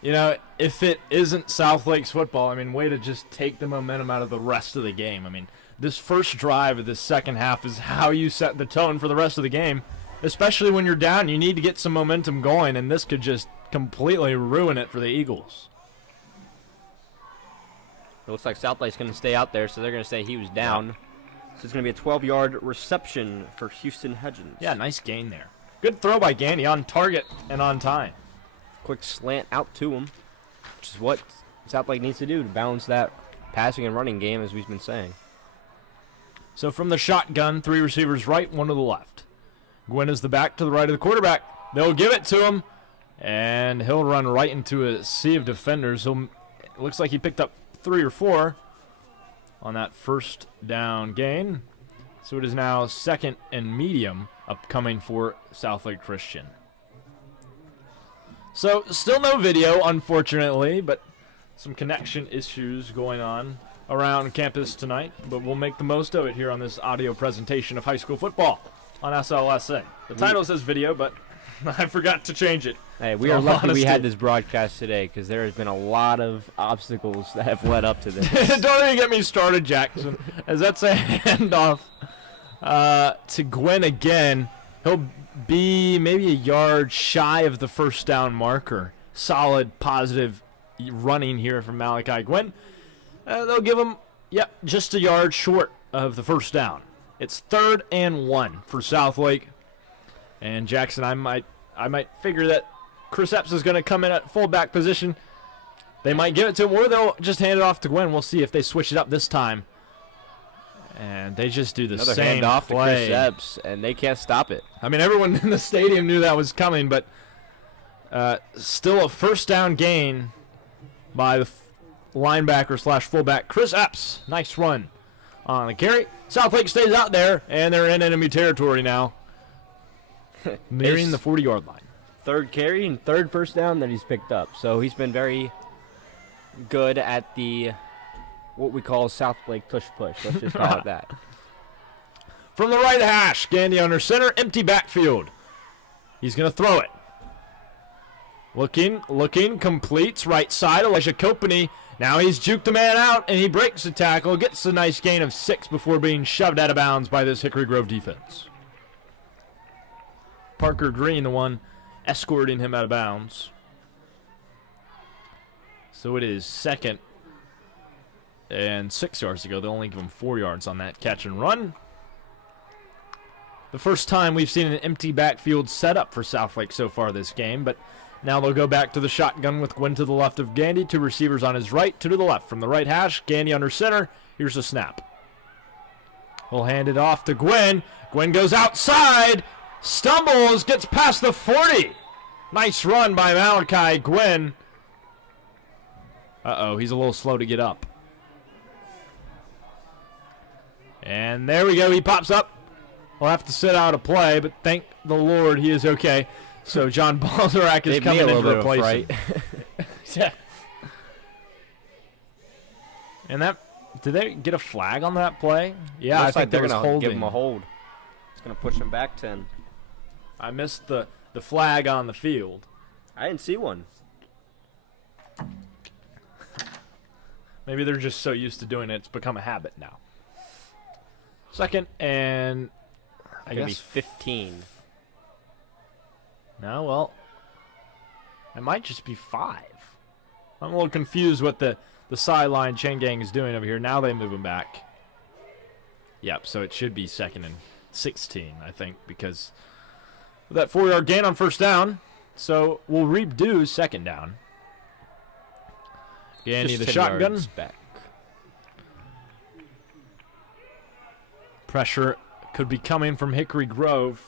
You know, if it isn't Southlake's football, I mean, way to just take the momentum out of the rest of the game. I mean, this first drive of this second half is how you set the tone for the rest of the game. Especially when you're down, you need to get some momentum going, and this could just completely ruin it for the Eagles. It looks like Southlake's going to stay out there, so they're going to say he was down. So it's going to be a 12-yard reception for Houston Hudgens. Yeah, nice gain there. Good throw by Gandy, on target and on time. Quick slant out to him, which is what Southlake needs to do to balance that passing and running game, as we've been saying. So from the shotgun, 3 receivers right, 1 to the left. Gwynn is the back to the right of the quarterback. They'll give it to him, and he'll run right into a sea of defenders. It looks like he picked up 3 or 4 on that first down gain. So it is now second and medium upcoming for Southlake Christian. So still no video, unfortunately, but some connection issues going on around campus tonight. But we'll make the most of it here on this audio presentation of high school football on SLSN. The title says video, but I forgot to change it. Hey, we are lucky we had this broadcast today, because there has been a lot of obstacles that have led up to this. Don't even get me started, Jackson, as that's a handoff to Gwynn again. He'll be maybe a yard shy of the first down marker. Solid, positive running here from Malachi Gwynn. They'll give him, just a yard short of the first down. It's 3rd and 1 for Southlake. And Jackson, I might figure that Chris Epps is going to come in at fullback position. They might give it to him, or they'll just hand it off to Gwynn. We'll see if they switch it up this time. And they just do the Another same handoff play. to Chris Epps, and they can't stop it. I mean, everyone in the stadium knew that was coming, but still a first down gain by the linebacker / fullback Chris Epps. Nice run on the carry. Southlake stays out there, and they're in enemy territory now, nearing the 40-yard line. 3rd carry and 3rd first down that he's picked up. So he's been very good at the what we call Southlake push. Let's just call it that. From the right hash, Gandy under center, empty backfield. He's going to throw it. Looking, completes right side. Elijah Copany. Now he's juked the man out, and he breaks the tackle, gets a nice gain of 6 before being shoved out of bounds by this Hickory Grove defense. Parker Green, the one escorting him out of bounds. So it is 2nd and 6 yards to go. They'll only give him 4 yards on that catch and run. The first time we've seen an empty backfield setup for Southlake so far this game, but now they'll go back to the shotgun with Gwynn to the left of Gandy. 2 receivers on his right, 2 to the left. From the right hash, Gandy under center. Here's the snap. We'll hand it off to Gwynn. Gwynn goes outside, stumbles, gets past the 40. Nice run by Malachi Gwynn. Uh-oh, he's a little slow to get up. And there we go. He pops up. We'll have to sit out a play, but thank the Lord he is okay. So John Balzarak is coming in to replace him. Yeah. And did they get a flag on that play? Yeah, Looks I like think they're going to give him a hold. It's going to push him back 10. I missed the flag on the field. I didn't see one. Maybe they're just so used to doing it, it's become a habit now. Second and I guess be 15. No, well, it might just be 5. I'm a little confused what the sideline chain gang is doing over here. Now they move him back. Yep, so it should be 2nd and 16, I think, because of that 4-yard gain on first down. So we'll redo 2nd down. Gandy, the shotgun. Back. Pressure could be coming from Hickory Grove.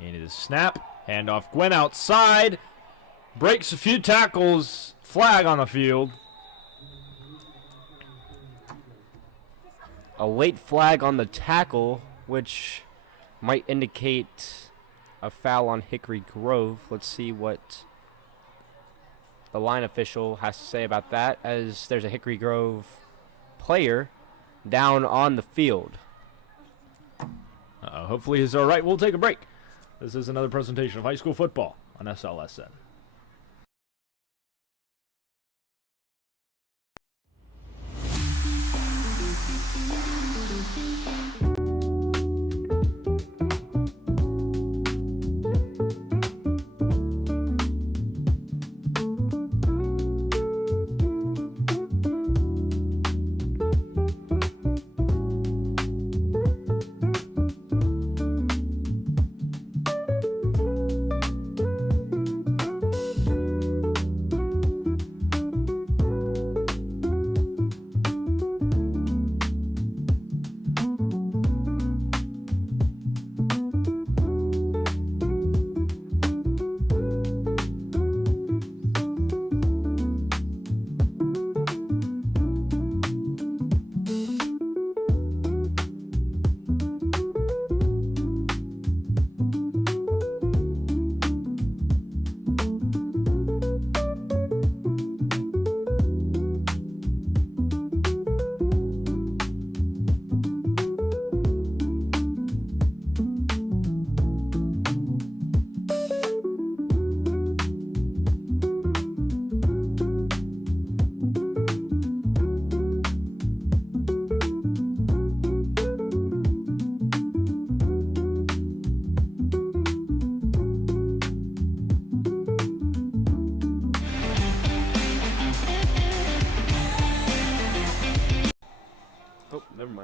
Gandy, the snap. Handoff. Gwen outside. Breaks a few tackles. Flag on the field. A late flag on the tackle, which might indicate a foul on Hickory Grove. Let's see what the line official has to say about that, as there's a Hickory Grove player down on the field. Hopefully he's all right. We'll take a break. This is another presentation of high school football on SLSN.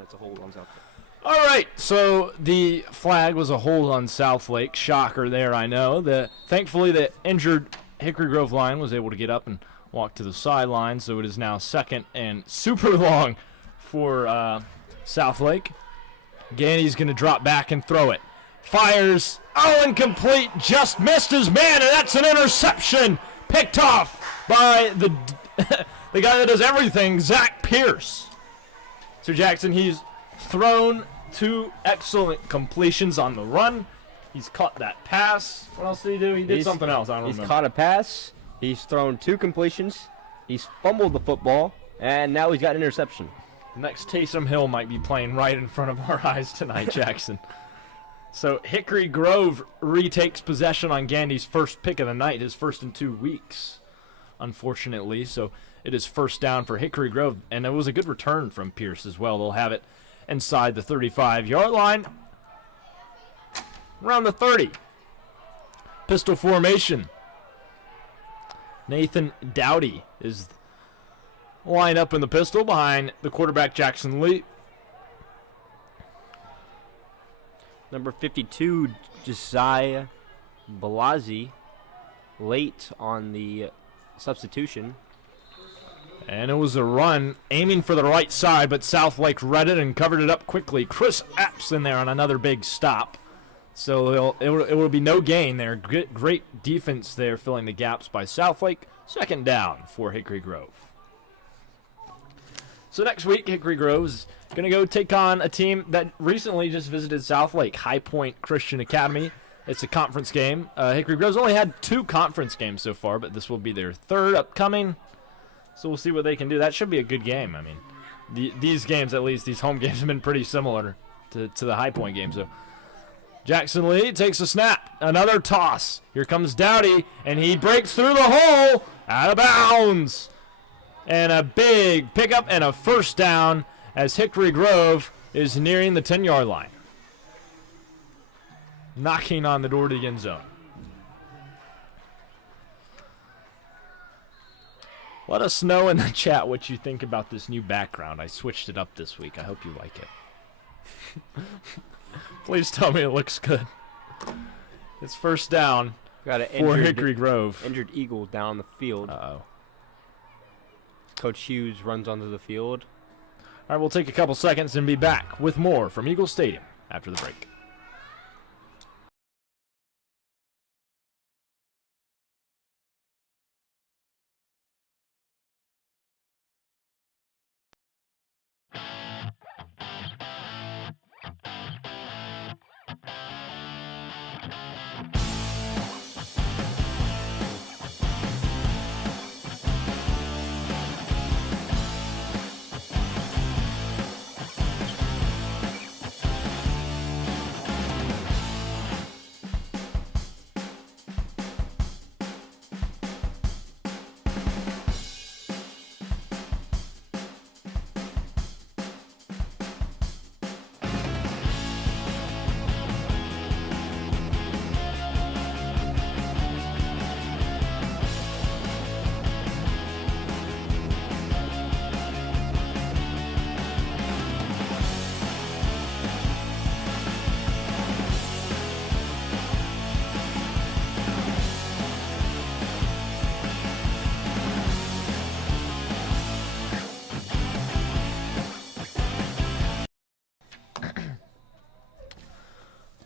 It's a hold on South Lake. All right, so the flag was a hold on Southlake. Shocker there, I know. Thankfully, the injured Hickory Grove Lion was able to get up and walk to the sideline, so it is now 2nd and super long for Southlake. Gandy's going to drop back and throw it. Fires. Oh, incomplete. Just missed his man, and that's an interception. Picked off by the guy that does everything, Zach Pierce. So Jackson, he's thrown 2 excellent completions on the run. He's caught that pass. What else did he do? He did something else. I don't remember. He's caught a pass. He's thrown 2 completions. He's fumbled the football, and now he's got an interception. Next Taysom Hill might be playing right in front of our eyes tonight, Jackson. So Hickory Grove retakes possession on Gandy's first pick of the night, his first in 2 weeks, unfortunately. So it is first down for Hickory Grove, and it was a good return from Pierce as well. They'll have it inside the 35-yard line, around the 30. Pistol formation. Nathan Dowdy is lined up in the pistol behind the quarterback, Jackson Lee. Number 52, Josiah Balazzi, late on the substitution. And it was a run aiming for the right side, but Southlake read it and covered it up quickly. Chris Epps in there on another big stop. So it will be no gain there. Great defense there filling the gaps by Southlake. 2nd down for Hickory Grove. So next week, Hickory Grove is going to go take on a team that recently just visited SouthLake, High Point Christian Academy. It's a conference game. Hickory Grove's only had 2 conference games so far, but this will be their 3rd upcoming. So we'll see what they can do. That should be a good game. I mean, these games, at least, these home games have been pretty similar to the High Point game. So Jackson Lee takes a snap. Another toss. Here comes Dowdy, and he breaks through the hole. Out of bounds. And a big pickup and a first down as Hickory Grove is nearing the 10-yard line. Knocking on the door to the end zone. Let us know in the chat what you think about this new background. I switched it up this week. I hope you like it. Please tell me it looks good. It's first down for Hickory Grove. Injured Eagle down the field. Uh-oh. Coach Hughes runs onto the field. All right, we'll take a couple seconds and be back with more from Eagle Stadium after the break.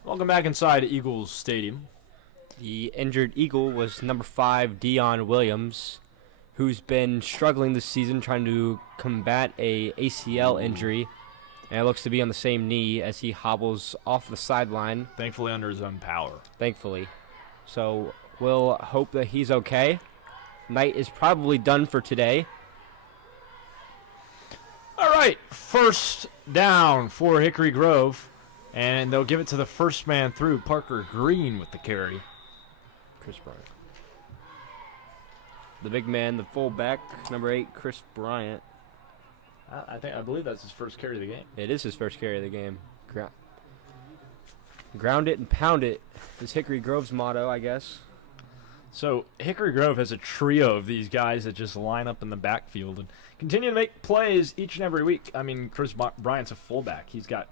Welcome back inside Eagles Stadium. The injured Eagle was number 5, Dion Williams, who's been struggling this season trying to combat a ACL injury. And it looks to be on the same knee as he hobbles off the sideline. Thankfully under his own power. Thankfully. So we'll hope that he's okay. Night is probably done for today. All right, first down for Hickory Grove. And they'll give it to the first man through, Parker Green with the carry. Chris Bryant. The big man, the fullback, number 8, Chris Bryant. I believe that's his first carry of the game. It is his first carry of the game. Ground it and pound it is Hickory Grove's motto, I guess. So Hickory Grove has a trio of these guys that just line up in the backfield and continue to make plays each and every week. I mean, Chris Bryant's a fullback. He's got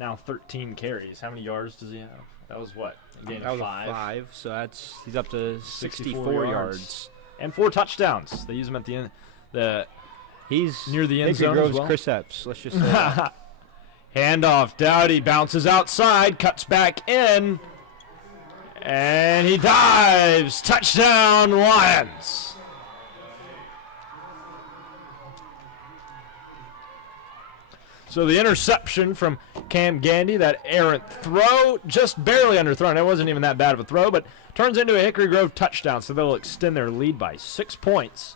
now 13 carries. How many yards does he have? That was what? A gain of 5. So he's up to 64 yards. And 4 touchdowns. They use him at the end. He's near the end Hickory zone Grove's as well. Chris Epps, let's just say that. Handoff. Dowdy bounces outside, cuts back in, and he dives. Touchdown, Lions. So the interception from Cam Gandy, that errant throw, just barely underthrown. It wasn't even that bad of a throw, but turns into a Hickory Grove touchdown, so they'll extend their lead by 6 points.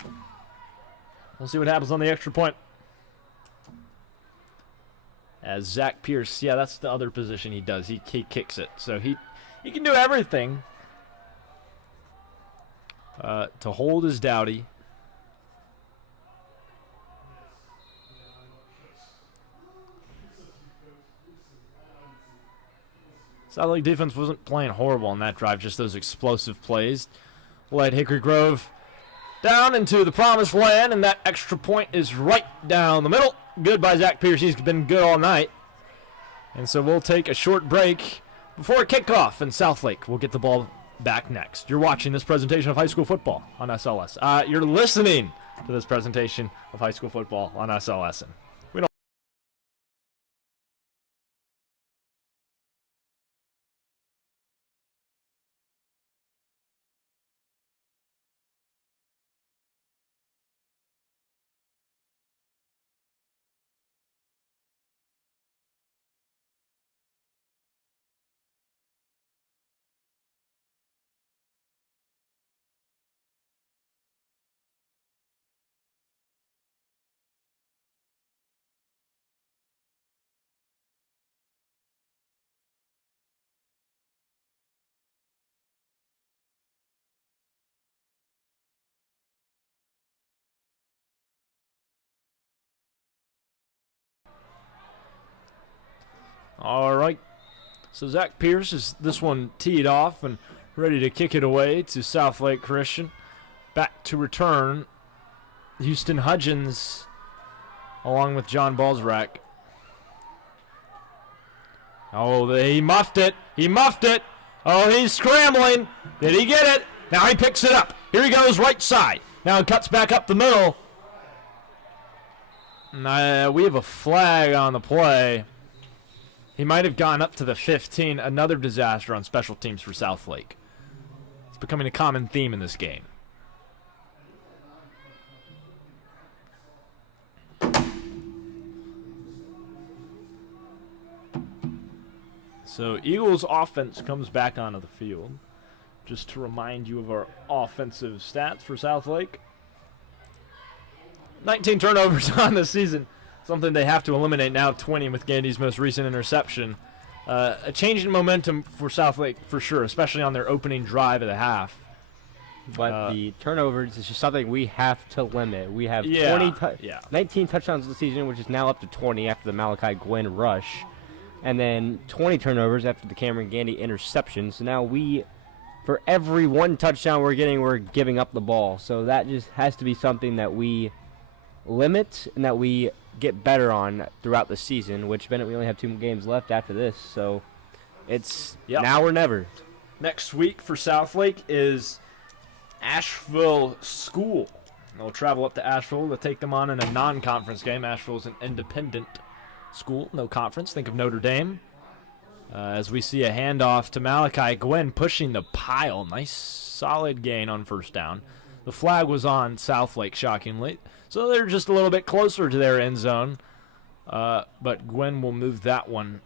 We'll see what happens on the extra point. As Zach Pierce, yeah, that's the other position he does. He kicks it, so he can do everything. To hold is Dowdy. SouthLake defense wasn't playing horrible on that drive, just those explosive plays. Led Hickory Grove down into the promised land, and that extra point is right down the middle. Good by Zach Pierce. He's been good all night. And so we'll take a short break before kickoff, and SouthLake will get the ball back next. You're watching this presentation of high school football on SLS. You're listening to this presentation of high school football on SLSN. All right. So Zach Pierce is this one teed off and ready to kick it away to SouthLake Christian. Back to return, Houston Hudgens along with John Balzrak. Oh, he muffed it. He muffed it. Oh, he's scrambling. Did he get it? Now he picks it up. Here he goes, right side. Now it cuts back up the middle. We have a flag on the play. He might have gone up to the 15. Another disaster on special teams for SouthLake. It's becoming a common theme in this game. So Eagles offense comes back onto the field. Just to remind you of our offensive stats for SouthLake. 19 turnovers on the season. Something they have to eliminate now, 20 with Gandy's most recent interception. A change in momentum for SouthLake for sure, especially on their opening drive of the half. But the turnovers is just something we have to limit. We have 19 touchdowns this season, which is now up to 20 after the Malachi Gwynn rush. And then 20 turnovers after the Cameron Gandy interception. So now for every one touchdown we're getting, we're giving up the ball. So that just has to be something that we limit and that we get better on throughout the season, which, Bennett, we only have 2 games left after this. So it's now or never. Next week for SouthLake is Asheville School. They'll travel up to Asheville to take them on in a non-conference game. Asheville is an independent school, no conference. Think of Notre Dame. As we see a handoff to Malachi Gwynn pushing the pile. Nice solid gain on first down. The flag was on SouthLake, shockingly. So they're just a little bit closer to their end zone. But Gwynn will move that one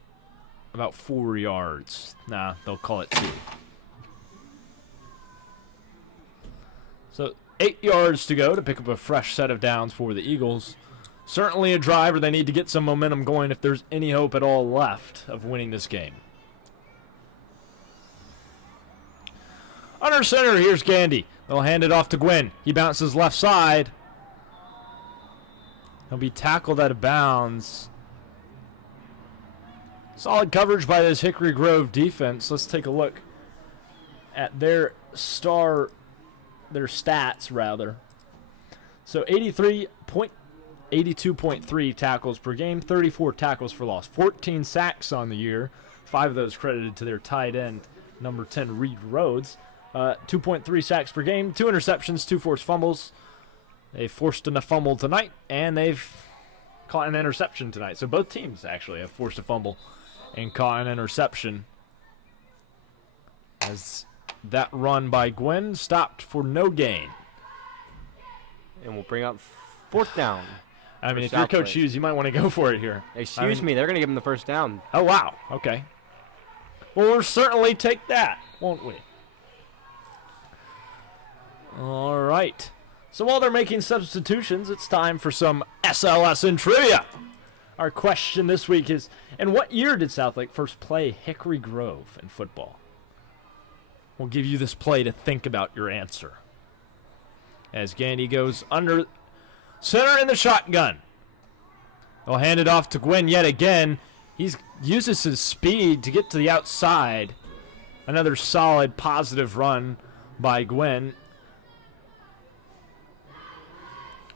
about 4 yards. Nah, they'll call it 2. So 8 yards to go to pick up a fresh set of downs for the Eagles. Certainly a drive where they need to get some momentum going if there's any hope at all left of winning this game. Under center, here's Gandy. They'll hand it off to Gwynn. He bounces left side. He'll be tackled out of bounds. Solid coverage by this Hickory Grove defense. Let's take a look at their stats, rather. So 82.3 tackles per game, 34 tackles for loss, 14 sacks on the year, 5 of those credited to their tight end, number 10, Reed Rhodes. 2.3 sacks per game, 2 interceptions, 2 forced fumbles. They forced a fumble tonight, and they've caught an interception tonight. So both teams actually have forced a fumble and caught an interception. As that run by Gwynn stopped for no gain. And we'll bring up 4th down. I mean, if you're Coach Hughes, you might want to go for it here. Excuse me, they're going to give him the first down. Oh, wow. Okay. Well, we'll certainly take that, won't we? All right. So while they're making substitutions, it's time for some SLSN trivia. Our question this week is, in what year did SouthLake first play Hickory Grove in football? We'll give you this play to think about your answer. As Gandy goes under center in the shotgun. They'll hand it off to Gwynn yet again. He uses his speed to get to the outside. Another solid, positive run by Gwynn.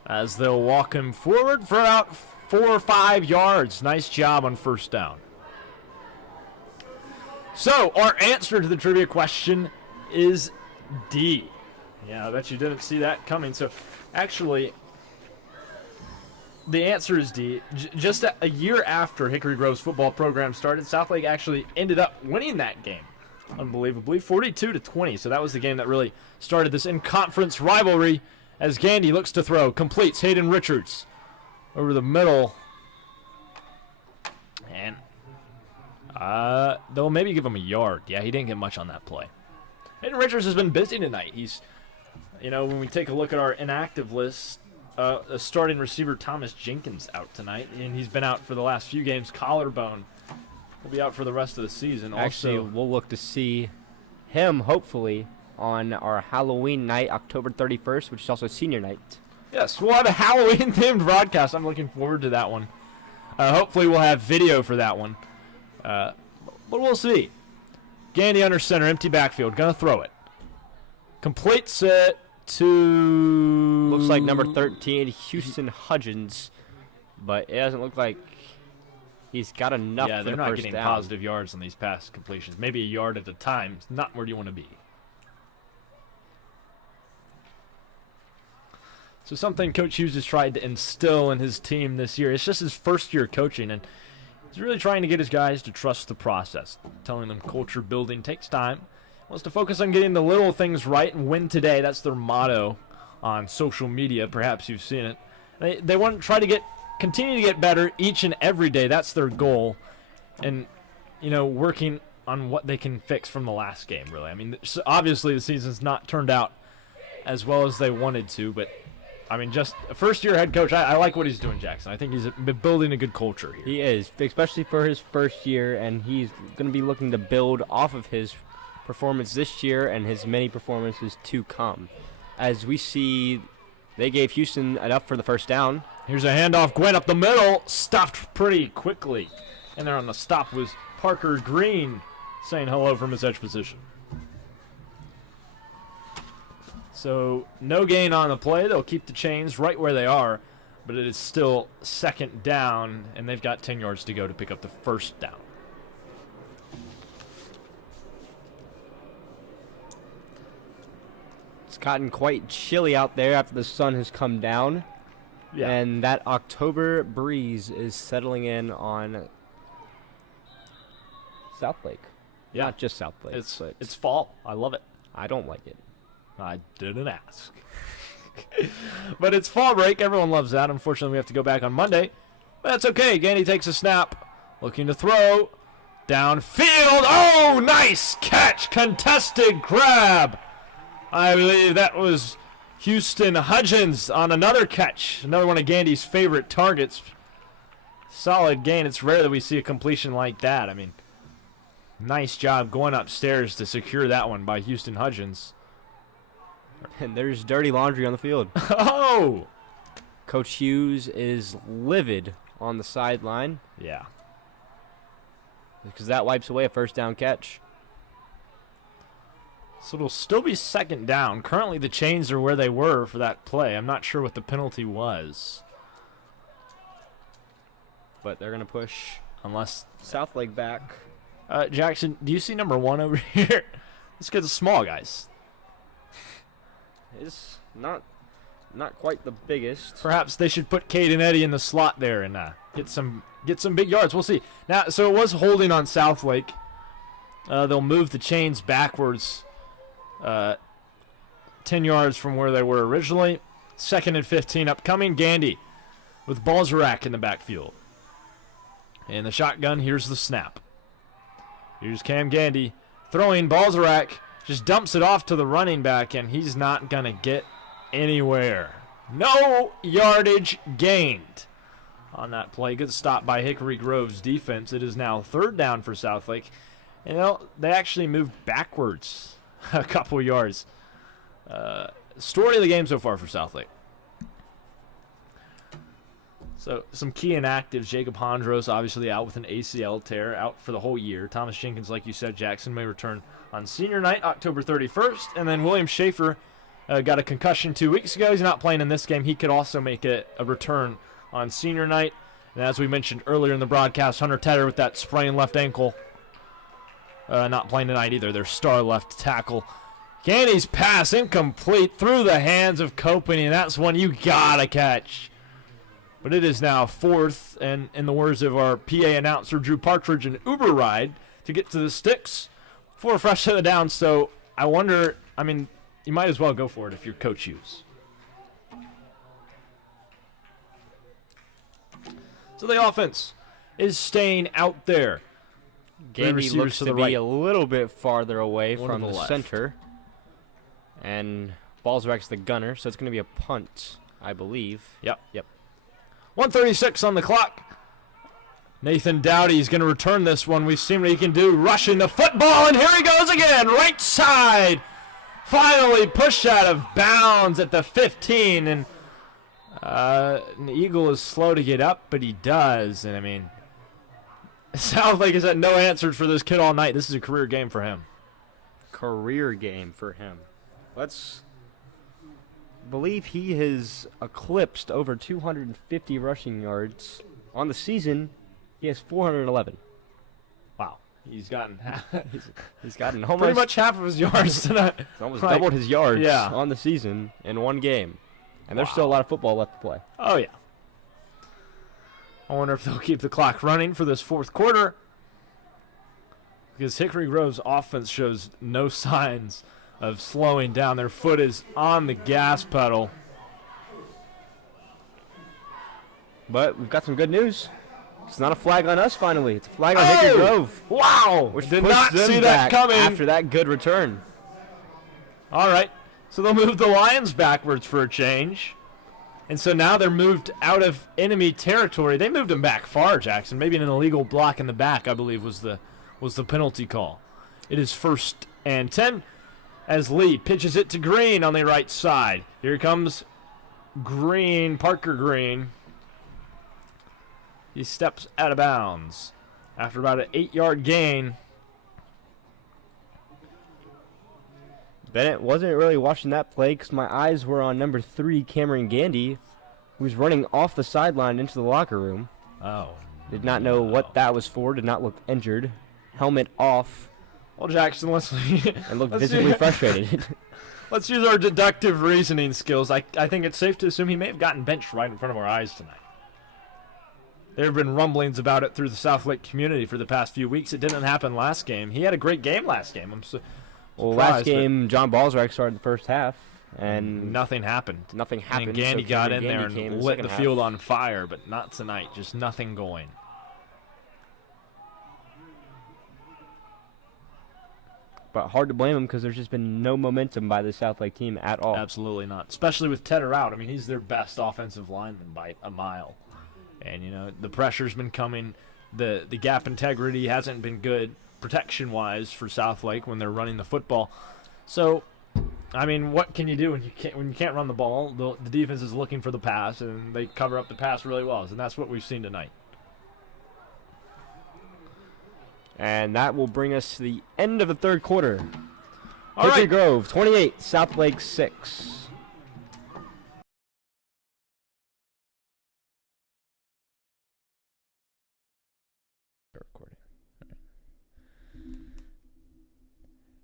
As they'll walk him forward for about 4 or 5 yards. Nice job on first down. So, our answer to the trivia question is D. Yeah, I bet you didn't see that coming. So, actually, the answer is D. Just a year after Hickory Grove's football program started, SouthLake actually ended up winning that game. Unbelievably, 42-20. So that was the game that really started this in-conference rivalry. As Gandy looks to throw, completes Hayden Richards over the middle. And they'll maybe give him a yard. Yeah, he didn't get much on that play. Hayden Richards has been busy tonight. He's, when we take a look at our inactive list, a starting receiver Thomas Jenkins out tonight, and he's been out for the last few games. Collarbone. He'll be out for the rest of the season. Actually, we'll look to see him, hopefully, on our Halloween night, October 31st, which is also senior night. Yes, we'll have a Halloween-themed broadcast. I'm looking forward to that one. Hopefully we'll have video for that one. But we'll see. Gandy under center, empty backfield, gonna throw it. Completes it to... Looks like number 13, Houston Hudgens, but it doesn't look like he's got enough Yeah, for they're the not first getting down. positive yards on these pass completions. Maybe a yard at a time. It's not where you want to be. So something Coach Hughes has tried to instill in his team this year. It's just his first year coaching, and he's really trying to get his guys to trust the process. Telling them culture building takes time. Wants to focus on getting the little things right and win today. That's their motto on social media. Perhaps you've seen it. They want to try to continue to get better each and every day. That's their goal. And, working on what they can fix from the last game, really. I mean, obviously the season's not turned out as well as they wanted to, but I mean, just a first-year head coach, I like what he's doing, Jackson. I think he's been building a good culture here. He is, especially for his first year, and he's going to be looking to build off of his performance this year and his many performances to come. As we see, they gave Houston enough for the first down. Here's a handoff, Gwen up the middle, stuffed pretty quickly. And there on the stop was Parker Green saying hello from his edge position. So no gain on the play. They'll keep the chains right where they are, but it is still second down, and they've got 10 yards to go to pick up the first down. It's gotten quite chilly out there after the sun has come down, and that October breeze is settling in on SouthLake. Yeah. Not just SouthLake. It's fall. I love it. I don't like it. I didn't ask. But it's fall break. Everyone loves that. Unfortunately, we have to go back on Monday. But that's okay. Gandy takes a snap. Looking to throw. Downfield. Oh, nice catch. Contested grab. I believe that was Houston Hudgens on another catch. Another one of Gandy's favorite targets. Solid gain. It's rare that we see a completion like that. I mean, nice job going upstairs to secure that one by Houston Hudgens. And there's dirty laundry on the field. Oh! Coach Hughes is livid on the sideline Yeah. because that wipes away a first down catch. So it'll still be second down. Currently the chains are where they were for that play. I'm not sure what the penalty was. But they're going to push Unless... SouthLake back. Jackson, do you see number 1 over here? This kid's small, guys. It's not quite the biggest. Perhaps they should put Cade and Eddie in the slot there and get some big yards. We'll see. Now, so it was holding on SouthLake. They'll move the chains backwards 10 yards from where they were originally. 2nd and 15 upcoming. Gandy with Balzarak in the backfield. And the shotgun, here's the snap. Here's Cam Gandy throwing. Balzarak just dumps it off to the running back, and he's not going to get anywhere. No yardage gained on that play. Good stop by Hickory Grove's defense. It is now 3rd down for SouthLake. And they actually moved backwards a couple yards. Story of the game so far for SouthLake. So some key inactives. Jacob Hondros obviously out with an ACL tear, out for the whole year. Thomas Jenkins, like you said, Jackson may return on senior night, October 31st. And then William Schaefer got a concussion 2 weeks ago. He's not playing in this game. He could also make a return on senior night. And as we mentioned earlier in the broadcast, Hunter Tedder with that sprained left ankle. Not playing tonight either. Their star left tackle. Gandy's pass incomplete through the hands of Copany, and that's one you gotta catch. But it is now 4th, and in the words of our PA announcer, Drew Partridge, an Uber ride to get to the sticks for a fresh set of downs. So I wonder, I mean, you might as well go for it if you're Coach Hughes. So the offense is staying out there. Gandy looks to be a little bit farther away One from to the the left. center. And Balzarak's the gunner, so it's going to be a punt, I believe. Yep. 1:36 on the clock. Nathan Dowdy's going to return this one. We've seen what he can do, rushing the football, and here he goes again, right side. Finally pushed out of bounds at the 15, and an Eagle is slow to get up, but he does. And, I mean, Southlake has had no answers for this kid all night. This is a career game for him. Career game for him. Let's believe he has eclipsed over 250 rushing yards. On the season, he has 411. Wow. He's gotten He's gotten almost pretty much half of his yards tonight. He's almost doubled his yards yeah. on the season in one game. And there's still a lot of football left to play. Oh, yeah. I wonder if they'll keep the clock running for this fourth quarter. Because Hickory Grove's offense shows no signs of slowing down. Their foot is on the gas pedal. But we've got some good news. It's not a flag on us, finally. It's a flag on Hickory Grove. Wow! Which did puts not them see that back coming. after that good return. All right. So they'll move the Lions backwards for a change. And so now they're moved out of enemy territory. They moved them back far, Jackson. Maybe an illegal block in the back, I believe, was the penalty call. It is 1st and 10 as Lee pitches it to Green on the right side. Here comes Green, Parker Green. He steps out of bounds after about an 8-yard gain. Bennett wasn't really watching that play because my eyes were on number 3, Cameron Gandy, who was running off the sideline into the locker room. Oh. Did not know what that was for, did not look injured. Helmet off. Well, Jackson, let's and looked visibly frustrated. Let's use our deductive reasoning skills. I think it's safe to assume he may have gotten benched right in front of our eyes tonight. There have been rumblings about it through the Southlake community for the past few weeks. It didn't happen last game. He had a great game last game. Well, last game, John Balzarek started the first half, and nothing happened. Nothing happened. And Gandy so got in Gandy there came and in lit the half. field on fire, but not tonight. Just nothing going. But hard to blame him because there's just been no momentum by the Southlake team at all. Absolutely not. Especially with Tedder out. I mean, he's their best offensive lineman by a mile. And, you know, the pressure's been coming. The gap integrity hasn't been good protection-wise for Southlake when they're running the football. So, I mean, what can you do when you can't run the ball? The defense is looking for the pass, and they cover up the pass really well. And that's what we've seen tonight. And that will bring us to the end of the third quarter. All Hickory right. Grove, 28, Southlake 6.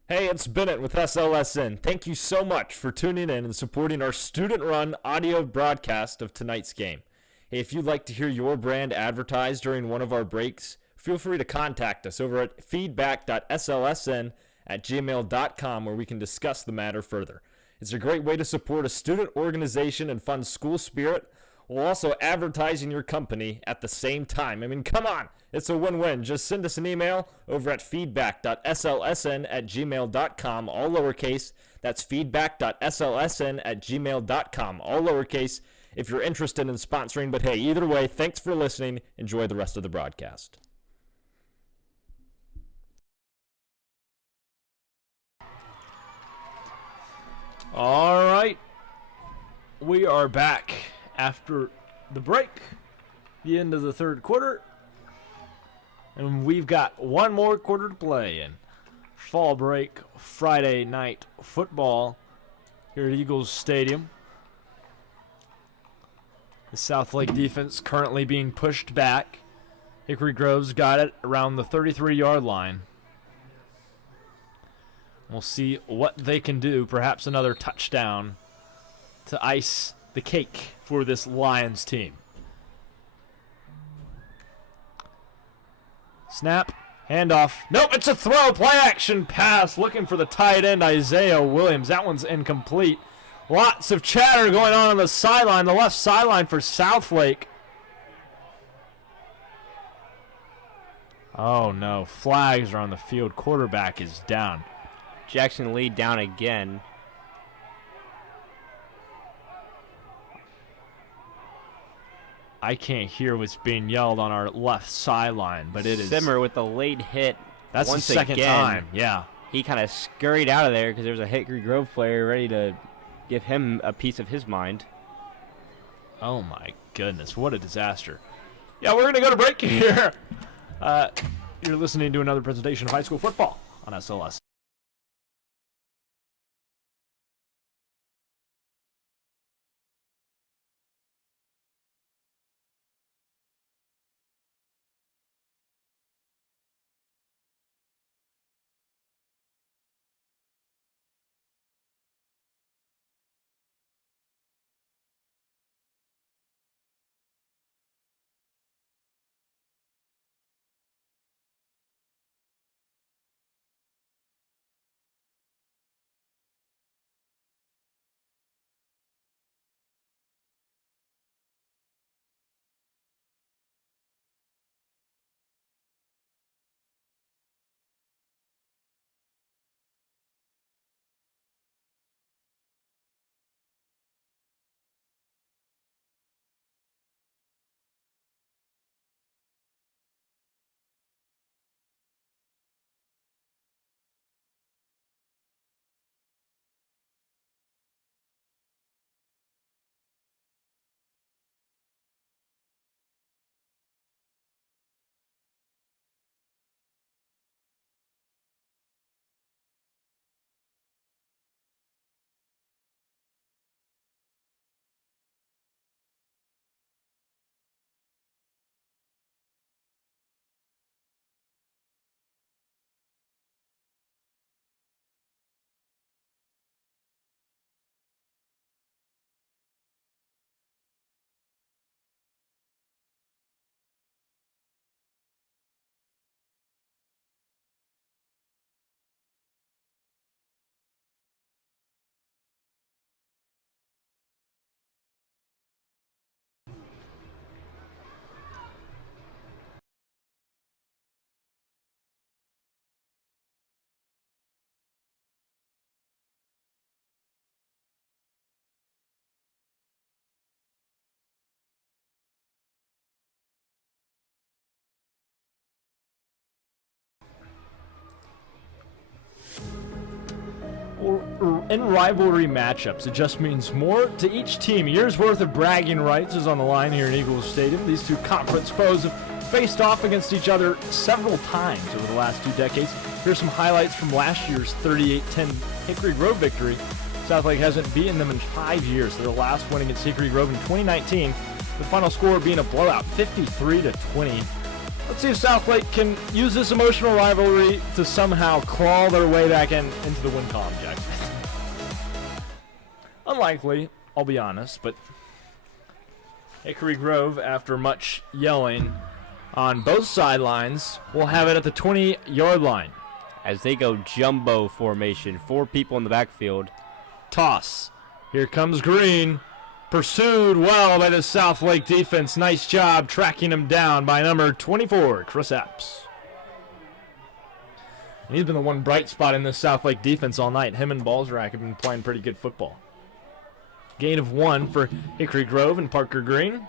Hey, it's Bennett with SLSN. Thank you so much for tuning in and supporting our student-run audio broadcast of tonight's game. Hey, if you'd like to hear your brand advertised during one of our breaks, feel free to contact us over at feedback.slsn@gmail.com where we can discuss the matter further. It's a great way to support a student organization and fund school spirit while also advertising your company at the same time. I mean, come on. It's a win-win. Just send us an email over at feedback.slsn@gmail.com, all lowercase. That's feedback.slsn@gmail.com, all lowercase, if you're interested in sponsoring. But hey, either way, thanks for listening. Enjoy the rest of the broadcast. All right. We are back after the break, the end of the third quarter. And we've got one more quarter to play in fall break Friday night football here at Eagles Stadium. The Southlake defense currently being pushed back. Hickory Grove's got it around the 33-yard line. We'll see what they can do. Perhaps another touchdown to ice the cake for this Lions team. Snap, handoff. Nope, it's a throw. Play action pass. Looking for the tight end, Isaiah Williams. That one's incomplete. Lots of chatter going on the sideline, the left sideline for Southlake. Oh, no. Flags are on the field. Quarterback is down. Jackson Lee down again. I can't hear what's being yelled on our left sideline, but it is. Simmer with the late hit. That's once the second again. time, yeah. He kind of scurried out of there because there was a Hickory Grove player ready to give him a piece of his mind. Oh, my goodness. What a disaster. Yeah, we're going to go to break here. You're listening to another presentation of high school football on SLS. In rivalry matchups, it just means more to each team. A year's worth of bragging rights is on the line here in Eagles Stadium. These two conference foes have faced off against each other several times over the last 2 decades. Here's some highlights from last year's 38-10 Hickory Grove victory. Southlake hasn't beaten them in 5 years. Their last win against Hickory Grove in 2019, the final score being a blowout, 53-20. Let's see if Southlake can use this emotional rivalry to somehow claw their way back into the win column, Jack. Unlikely, I'll be honest, but Hickory Grove, after much yelling on both sidelines, will have it at the 20-yard line. As they go jumbo formation, 4 people in the backfield. Toss. Here comes Green. Pursued well by the Southlake defense. Nice job tracking him down by number 24, Chris Epps. And he's been the one bright spot in this Southlake defense all night. Him and Balzrak have been playing pretty good football. Gain of 1 for Hickory Grove and Parker Green.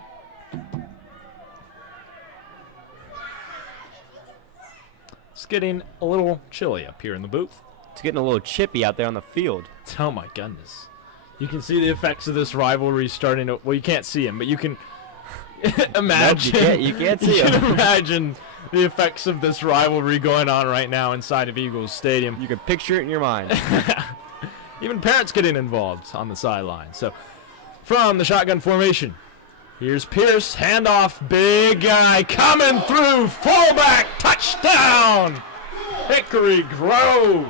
It's getting a little chilly up here in the booth. It's getting a little chippy out there on the field. Oh my goodness. You can see the effects of this rivalry starting to, well, you can't see them, but you can imagine. Nope, you can't see them. You can imagine the effects of this rivalry going on right now inside of Eagles Stadium. You can picture it in your mind. Even parents getting involved on the sideline. So, from the shotgun formation, here's Pierce, handoff, big guy coming through, fullback, touchdown, Hickory Grove.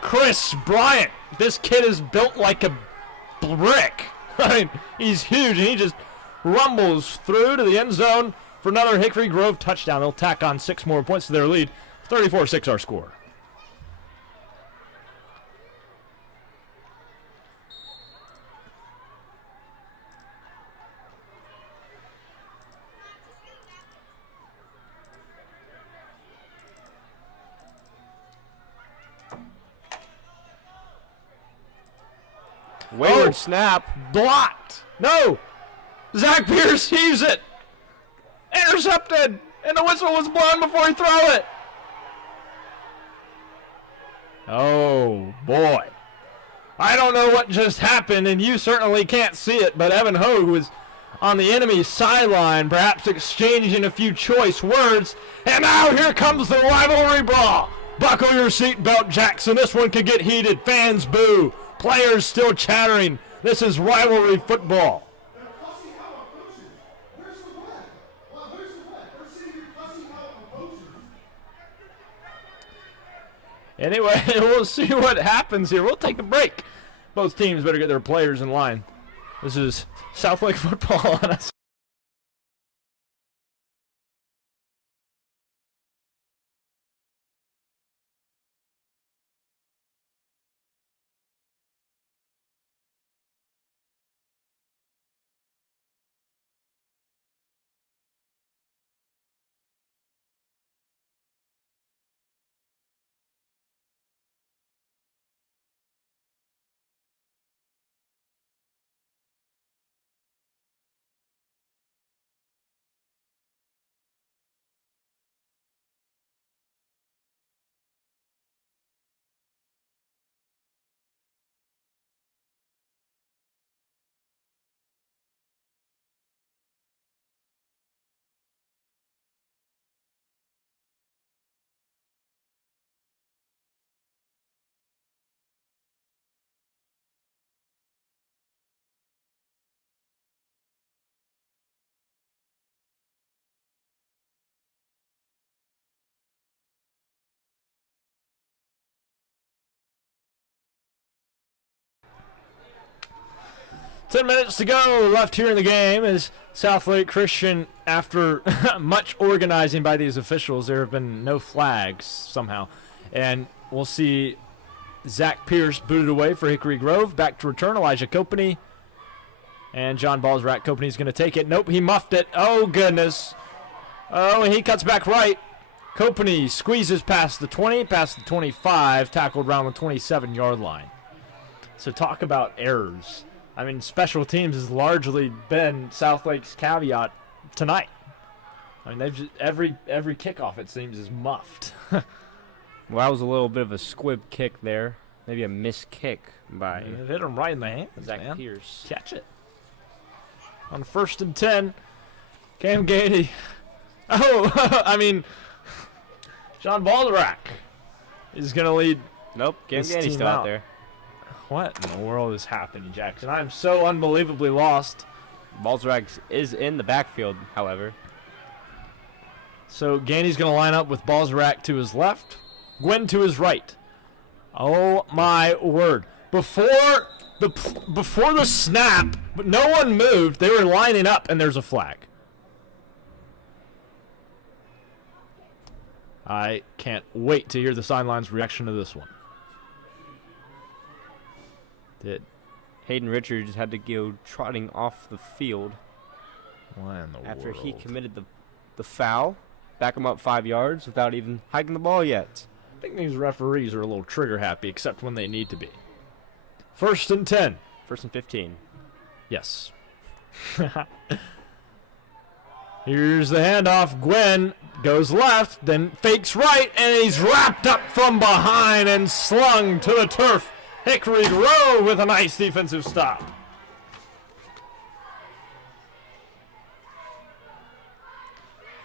Chris Bryant, this kid is built like a brick. I mean, he's huge, and he just rumbles through to the end zone for another Hickory Grove touchdown. They'll tack on 6 more points to their lead. 34-6 our score. Wayward snap. Blocked. No. Zach Pierce heaves it. Intercepted. And the whistle was blown before he threw it. Oh, boy. I don't know what just happened, and you certainly can't see it, but Evan Hogue was on the enemy sideline, perhaps exchanging a few choice words. And now here comes the rivalry brawl. Buckle your seatbelt, Jackson. This one could get heated. Fans boo. Players still chattering. This is rivalry football. Anyway, we'll see what happens here. We'll take a break. Both teams better get their players in line. This is SouthLake football on us. 10 minutes to go left here in the game as SouthLake Christian, after much organizing by these officials, there have been no flags somehow. And we'll see Zach Pierce booted away for Hickory Grove. Back to return, Elijah Copany. And John Balzrak. Copany's going to take it. Nope, he muffed it. Oh, goodness. Oh, and he cuts back right. Copany squeezes past the 20, past the 25, tackled around the 27-yard line. So talk about errors. I mean, special teams has largely been Southlake's caveat tonight. I mean, they've just, every kickoff, it seems, is muffed. Well, that was a little bit of a squib kick there. Maybe a missed kick by It hit him right in the hands, Zach man. Pierce. Catch it. On 1st and 10, Cam Gady. Oh, I mean, John Balzrak is going to lead. Nope, Cam this Gady's team still out there. What in the world is happening, Jackson? I'm so unbelievably lost. Balzrak is in the backfield, however. So Gady's going to line up with Balzrak to his left, Gwynn to his right. Oh my word! Before the snap, but no one moved. They were lining up, and there's a flag. I can't wait to hear the sidelines' reaction to this one. Hayden Richards had to go trotting off the field What in the after world? he committed the foul. Back him up 5 yards without even hiking the ball yet. I think these referees are a little trigger happy, except when they need to be. 1st and 10. 1st and 15. Yes. Here's the handoff. Gwynn goes left, then fakes right, and he's wrapped up from behind and slung to the turf. Hickory Grove with a nice defensive stop.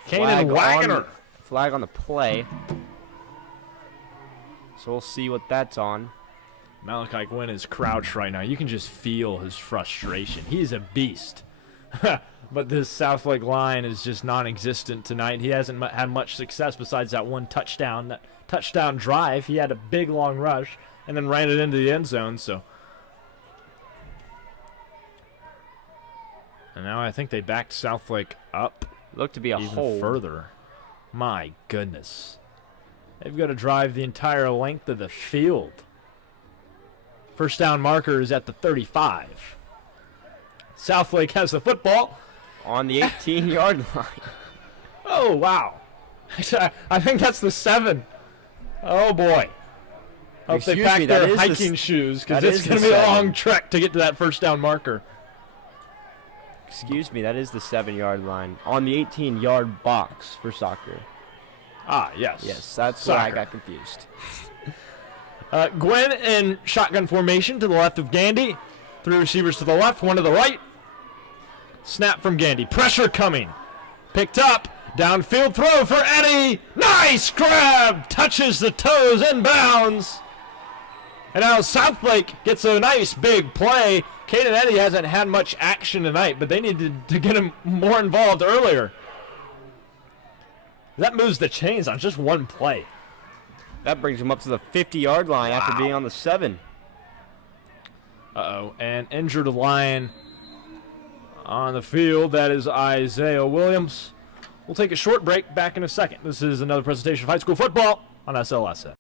Kanan Wagoner. Flag on the play. So we'll see what that's on. Malachi Gwynn is crouched right now. You can just feel his frustration. He's a beast. But this Southlake line is just non-existent tonight. He hasn't had much success besides that one touchdown. That touchdown drive, he had a big long rush and then ran it into the end zone. So, and now I think they backed Southlake up Looked to be a even hole. further. My goodness. They've got to drive the entire length of the field. First down marker is at the 35. Southlake has the football. On the 18-yard line. Oh, wow. I think that's the 7. Oh, boy. Hope they Excuse pack me, that their is the hiking shoes, because that it's is going to the be a 7. long trek to get to that first down marker. Excuse me, that is the 7-yard line. On the 18-yard box for soccer. Ah, yes. Yes, that's where I Soccer. got confused. Gwynn in shotgun formation to the left of Gandy. 3 receivers to the left, 1 to the right. Snap from Gandy. Pressure coming. Picked up. Downfield throw for Eddie. Nice grab. Touches the toes inbounds. And now Southlake gets a nice big play. Caden Eddie hasn't had much action tonight, but they needed to get him more involved earlier. That moves the chains on just one play. That brings him up to the 50-yard line after being on the 7. Uh-oh, and injured Lion on the field. That is Isaiah Williams. We'll take a short break. Back in a second. This is another presentation of high school football on SLSN.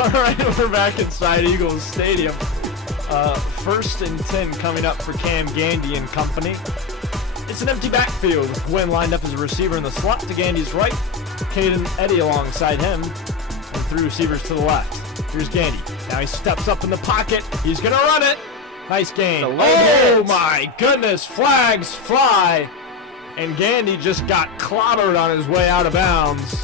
All right, we're back inside Eagles Stadium. 1st and 10 coming up for Cam Gandy and company. It's an empty backfield with Gwen lined up as a receiver in the slot to Gandy's right. Caden Eddie alongside him, and 3 receivers to the left. Here's Gandy. Now he steps up in the pocket. He's going to run it. Nice gain. Oh, my goodness. Flags fly. And Gandy just got clobbered on his way out of bounds.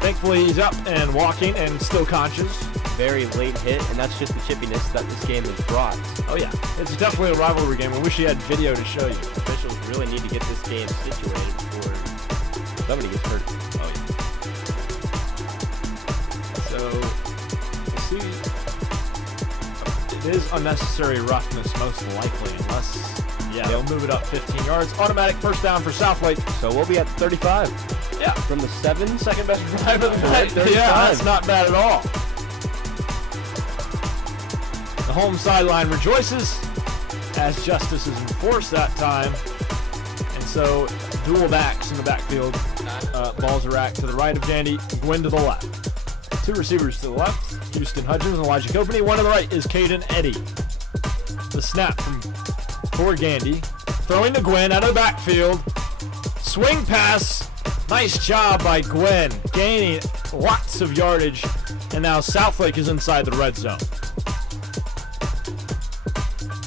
Thankfully, he's up and walking and still conscious. Very late hit, and that's just the chippiness that this game has brought. Oh, yeah. It's definitely a rivalry game. I wish he had video to show you. Officials really need to get this game situated before somebody gets hurt. Oh, yeah. So, we'll see. It is unnecessary roughness, most likely, unless, they'll move it up 15 yards. Automatic first down for Southlake. So we'll be at 35. Yeah. From the 7. Second best drive of the night. Yeah, that's not bad at all. The home sideline rejoices as justice is enforced that time. And so dual backs in the backfield. Balls are racked to the right of Gandy, Gwen to the left. 2 receivers to the left, Houston Hudgens and Elijah Copeney. One to the right is Caden Eddie. The snap for Gandy. Throwing to Gwen out of the backfield. Swing pass. Nice job by Gwen, gaining lots of yardage, and now Southlake is inside the red zone.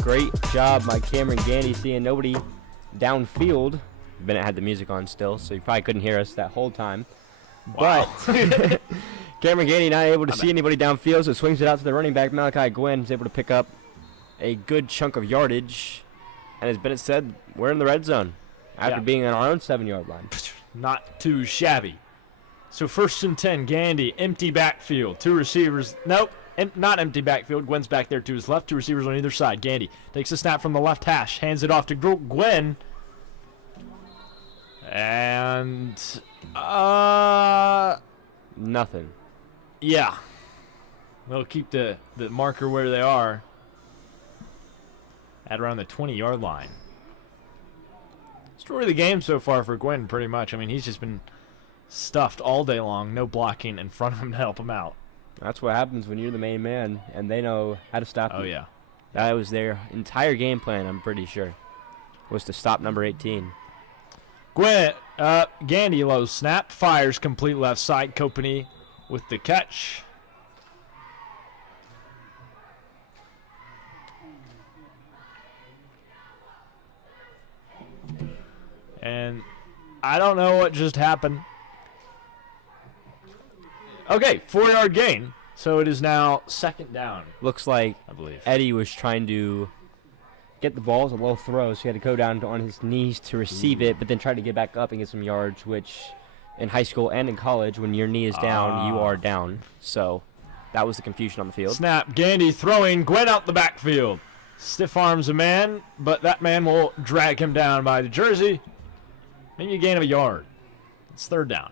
Great job by Cameron Gandy, seeing nobody downfield. Bennett had the music on still, so you probably couldn't hear us that whole time. Wow. But Cameron Gandy not able to see anybody downfield, so swings it out to the running back. Malachi Gwen is able to pick up a good chunk of yardage. And as Bennett said, we're in the red zone after being on our own 7-yard line. Not too shabby. So 1st and 10, Gandy, empty backfield. 2 receivers. Nope, not empty backfield. Gwen's back there to his left. 2 receivers on either side. Gandy takes a snap from the left hash, hands it off to Gwen. And, nothing. Yeah. They'll keep the marker where they are at around the 20-yard line. Story of the game so far for Gwen, pretty much. I mean, he's just been stuffed all day long, no blocking in front of him to help him out. That's what happens when you're the main man, and they know how to stop him. Oh, yeah. That was their entire game plan, I'm pretty sure, was to stop number 18. Gwen, Gandy low snap, fires complete left side. Copeney with the catch. And I don't know what just happened. Okay, 4-yard gain. So it is now 2nd down. Looks like I believe Eddie was trying to get the ball. It was a low throw, so he had to go down on his knees to receive it, but then try to get back up and get some yards, which in high school and in college, when your knee is down, you are down. So that was the confusion on the field. Snap. Gandy throwing. Gwen out the backfield. Stiff arms a man, but that man will drag him down by the jersey. Maybe a gain of a yard. It's third down.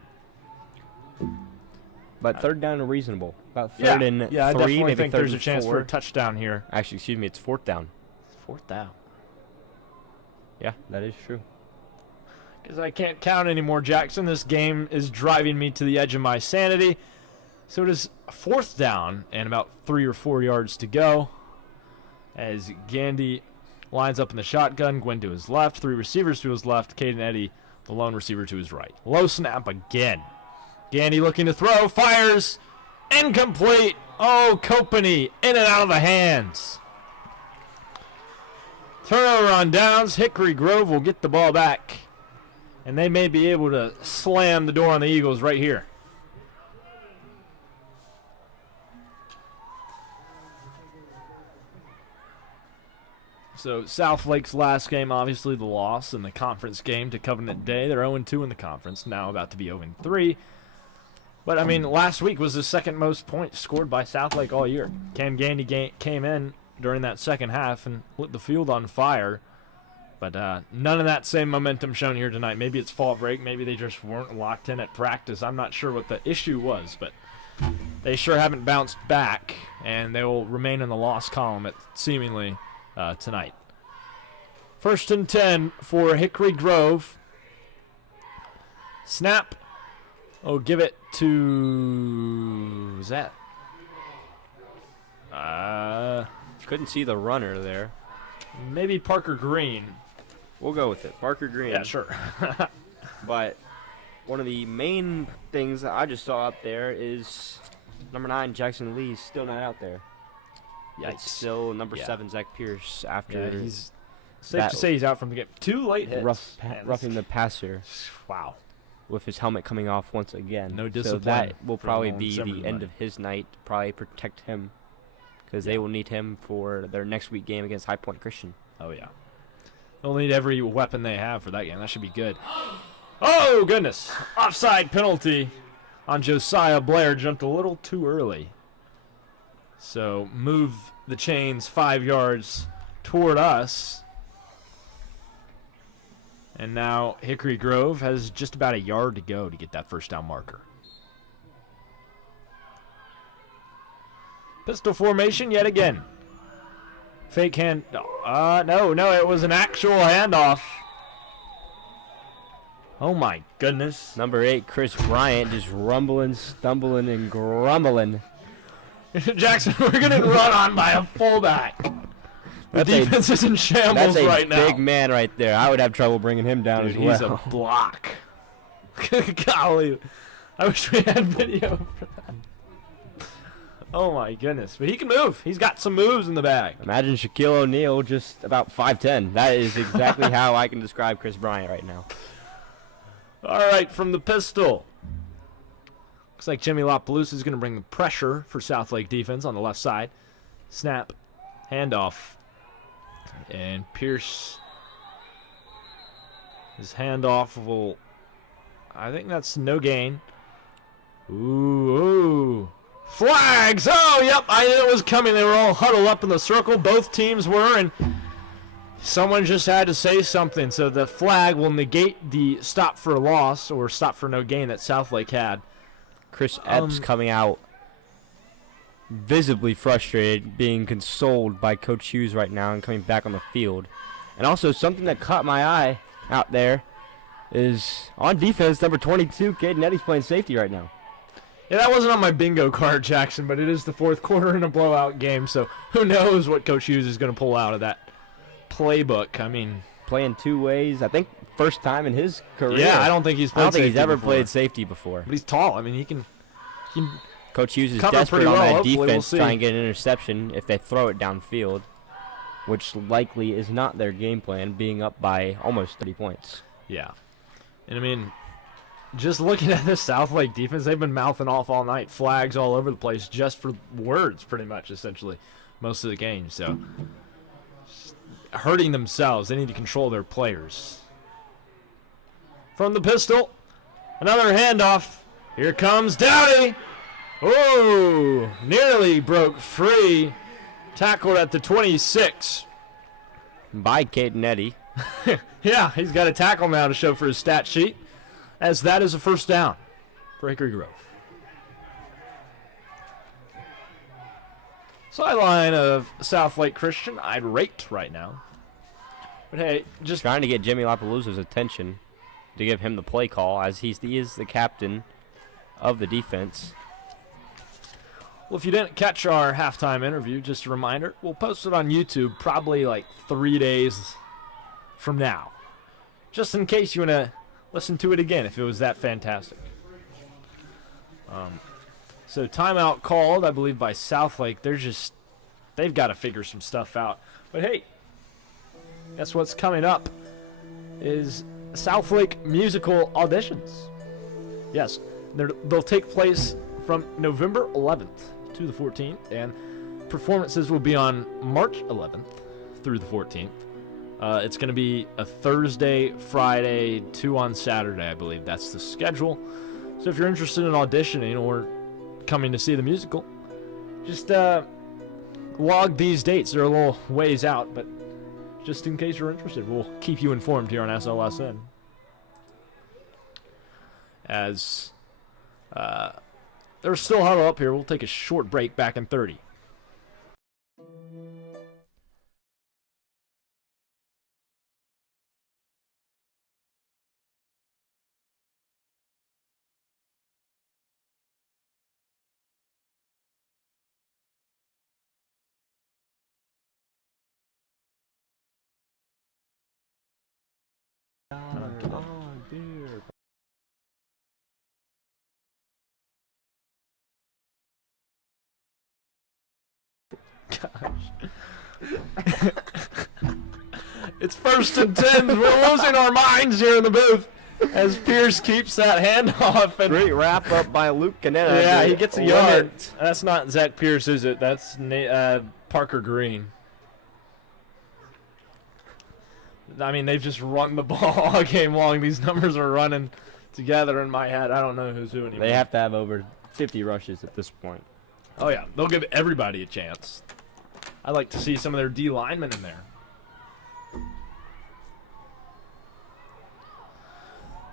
But third down is reasonable. About third and yeah, I three, definitely maybe think third there's a and chance four. for a touchdown here. Actually, excuse me, it's fourth down. Fourth down. Yeah, that is true. Because I can't count anymore, Jackson. This game is driving me to the edge of my sanity. So it is fourth down and about 3 or 4 yards to go. As Gandy lines up in the shotgun, Gwen to his left, 3 receivers to his left, Caden Eddy, the lone receiver, to his right. Low snap again. Gandy looking to throw, fires, incomplete. Oh, Kopany in and out of the hands. Turnover on downs. Hickory Grove will get the ball back, and they may be able to slam the door on the Eagles right here. So Southlake's last game, obviously the loss in the conference game to Covenant Day. They're 0-2 in the conference, now about to be 0-3. But, I mean, last week was the second most points scored by Southlake all year. Cam Gandy came in during that second half and lit the field on fire. But none of that same momentum shown here tonight. Maybe it's fall break. Maybe they just weren't locked in at practice. I'm not sure what the issue was, but they sure haven't bounced back, and they will remain in the loss column at seemingly tonight. 1st and 10 for Hickory Grove. Snap. Oh, give it to... Who's that? Couldn't see the runner there. Maybe Parker Green. We'll go with it. Parker Green. Yeah, sure. But one of the main things that I just saw up there is number 9, Jackson Lee's still not out there. Yikes. It's still number 7, Zach Pierce, after He's safe to say he's out from the game. 2 late hits. roughing the passer. Wow. With his helmet coming off once again. No So discipline that will for probably Nolan be the Zimmerman. end of his night, probably protect him. Because they will need him for their next week game against High Point Christian. Oh, yeah. They'll need every weapon they have for that game. That should be good. Oh, goodness. Offside penalty on Josiah Blair. Jumped a little too early. So move the chains 5 yards toward us. And now Hickory Grove has just about a yard to go to get that first down marker. Pistol formation yet again. Fake hand. No, it was an actual handoff. Oh my goodness. Number 8, Chris Bryant, just rumbling, stumbling, and grumbling. Jackson, we're getting run on by a fullback. The defense is in shambles right now. That's a big man right there. I would have trouble bringing him down as well. He's a block. Golly. I wish we had video for that. Oh my goodness. But he can move. He's got some moves in the bag. Imagine Shaquille O'Neal just about 5'10". That is exactly how I can describe Chris Bryant right now. All right, from the pistol. Looks like Jimmy LaPalooza is going to bring the pressure for Southlake defense on the left side. Snap. Handoff. And Pierce. His handoff will... I think that's no gain. Ooh. Flags! Oh, yep, I knew it was coming. They were all huddled up in the circle. Both teams were, and someone just had to say something. So the flag will negate the stop for a loss or stop for no gain that Southlake had. Chris Epps coming out visibly frustrated, being consoled by Coach Hughes right now and coming back on the field. And also something that caught my eye out there is on defense, number 22, Caden Eddy's playing safety right now. Yeah, that wasn't on my bingo card, Jackson, but it is the fourth quarter in a blowout game, so who knows what Coach Hughes is going to pull out of that playbook. I mean, playing 2 ways, I think first time in his career. Yeah, I don't think he's ever played safety before. But he's tall. I mean, he can Coach Hughes is cover desperate pretty on well. that Hopefully defense we'll to try and get an interception if they throw it downfield, which likely is not their game plan, being up by almost 30 points. Yeah. And, I mean, just looking at this Southlake defense, they've been mouthing off all night. Flags all over the place just for words, pretty much, essentially, most of the game. So, hurting themselves. They need to control their players. From the pistol, another handoff. Here comes Dowdy. Oh, nearly broke free. Tackled at the 26. By Caden Eddy. Yeah, he's got a tackle now to show for his stat sheet, as that is a first down for Hickory Grove. Sideline of SouthLake Christian, irate right now. But hey, just Trying to get Jimmy Lapalooza's attention to give him the play call, as he is the captain of the defense. well, if you didn't catch our halftime interview, just a reminder, we'll post it on YouTube probably like 3 days from now, just in case you want to listen to it again if it was that fantastic. So timeout called, I believe, by Southlake. They've got to figure some stuff out. But hey, guess what's coming up is Southlake musical auditions. Yes, they'll take place from November 11th to the 14th, and performances will be on March 11th through the 14th. It's going to be a Thursday, Friday, 2 on Saturday, I believe. That's the schedule. So if you're interested in auditioning or coming to see the musical, just log these dates. They're a little ways out, but just in case you're interested, we'll keep you informed here on SLSN. As they're still huddled up here, we'll take a short break. Back in 30. It's 1st and 10. We're losing our minds here in the booth as Pierce keeps that handoff. And Great wrap up by Luke Canetta. yeah, he gets a yard. That's not Zach Pierce, is it? That's Parker Green. I mean, they've just run the ball all game long. These numbers are running together in my head. I don't know who's who anymore. They have to have over 50 rushes at this point. Oh, yeah. They'll give everybody a chance. I'd like to see some of their D linemen in there.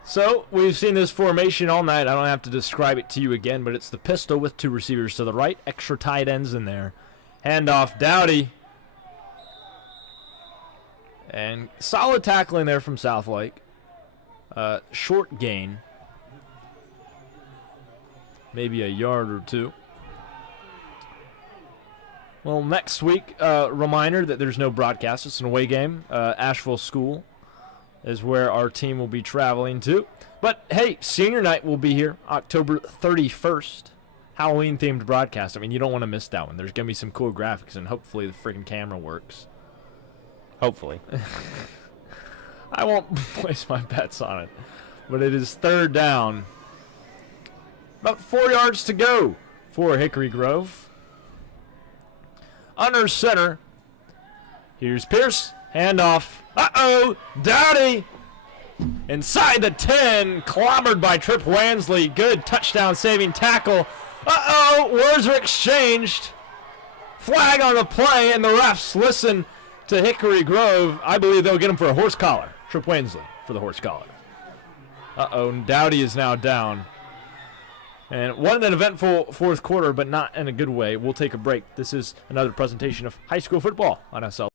So, we've seen this formation all night. I don't have to describe it to you again, but it's the pistol with 2 receivers to the right, extra tight ends in there. Handoff, Dowdy. And solid tackling there from Southlake. Short gain. Maybe a yard or 2. Well, next week, reminder that there's no broadcast. It's an away game. Asheville School is where our team will be traveling to. But, hey, senior night will be here, October 31st. Halloween-themed broadcast. I mean, you don't want to miss that one. There's going to be some cool graphics, and hopefully the freaking camera works. Hopefully. I won't place my bets on it. But it is 3rd down. About 4 yards to go for Hickory Grove. Under center. Here's Pierce. Handoff. Uh-oh. Dowdy. Inside the 10. Clobbered by Trip Wansley. Good touchdown-saving tackle. Uh-oh. Words are exchanged. Flag on the play, and the refs listen to Hickory Grove. I believe they'll get him for a horse collar. Trip Wansley for the horse collar. Uh-oh. Dowdy is now down. And what an eventful 4th quarter, but not in a good way. We'll take a break. This is another presentation of high school football on SL.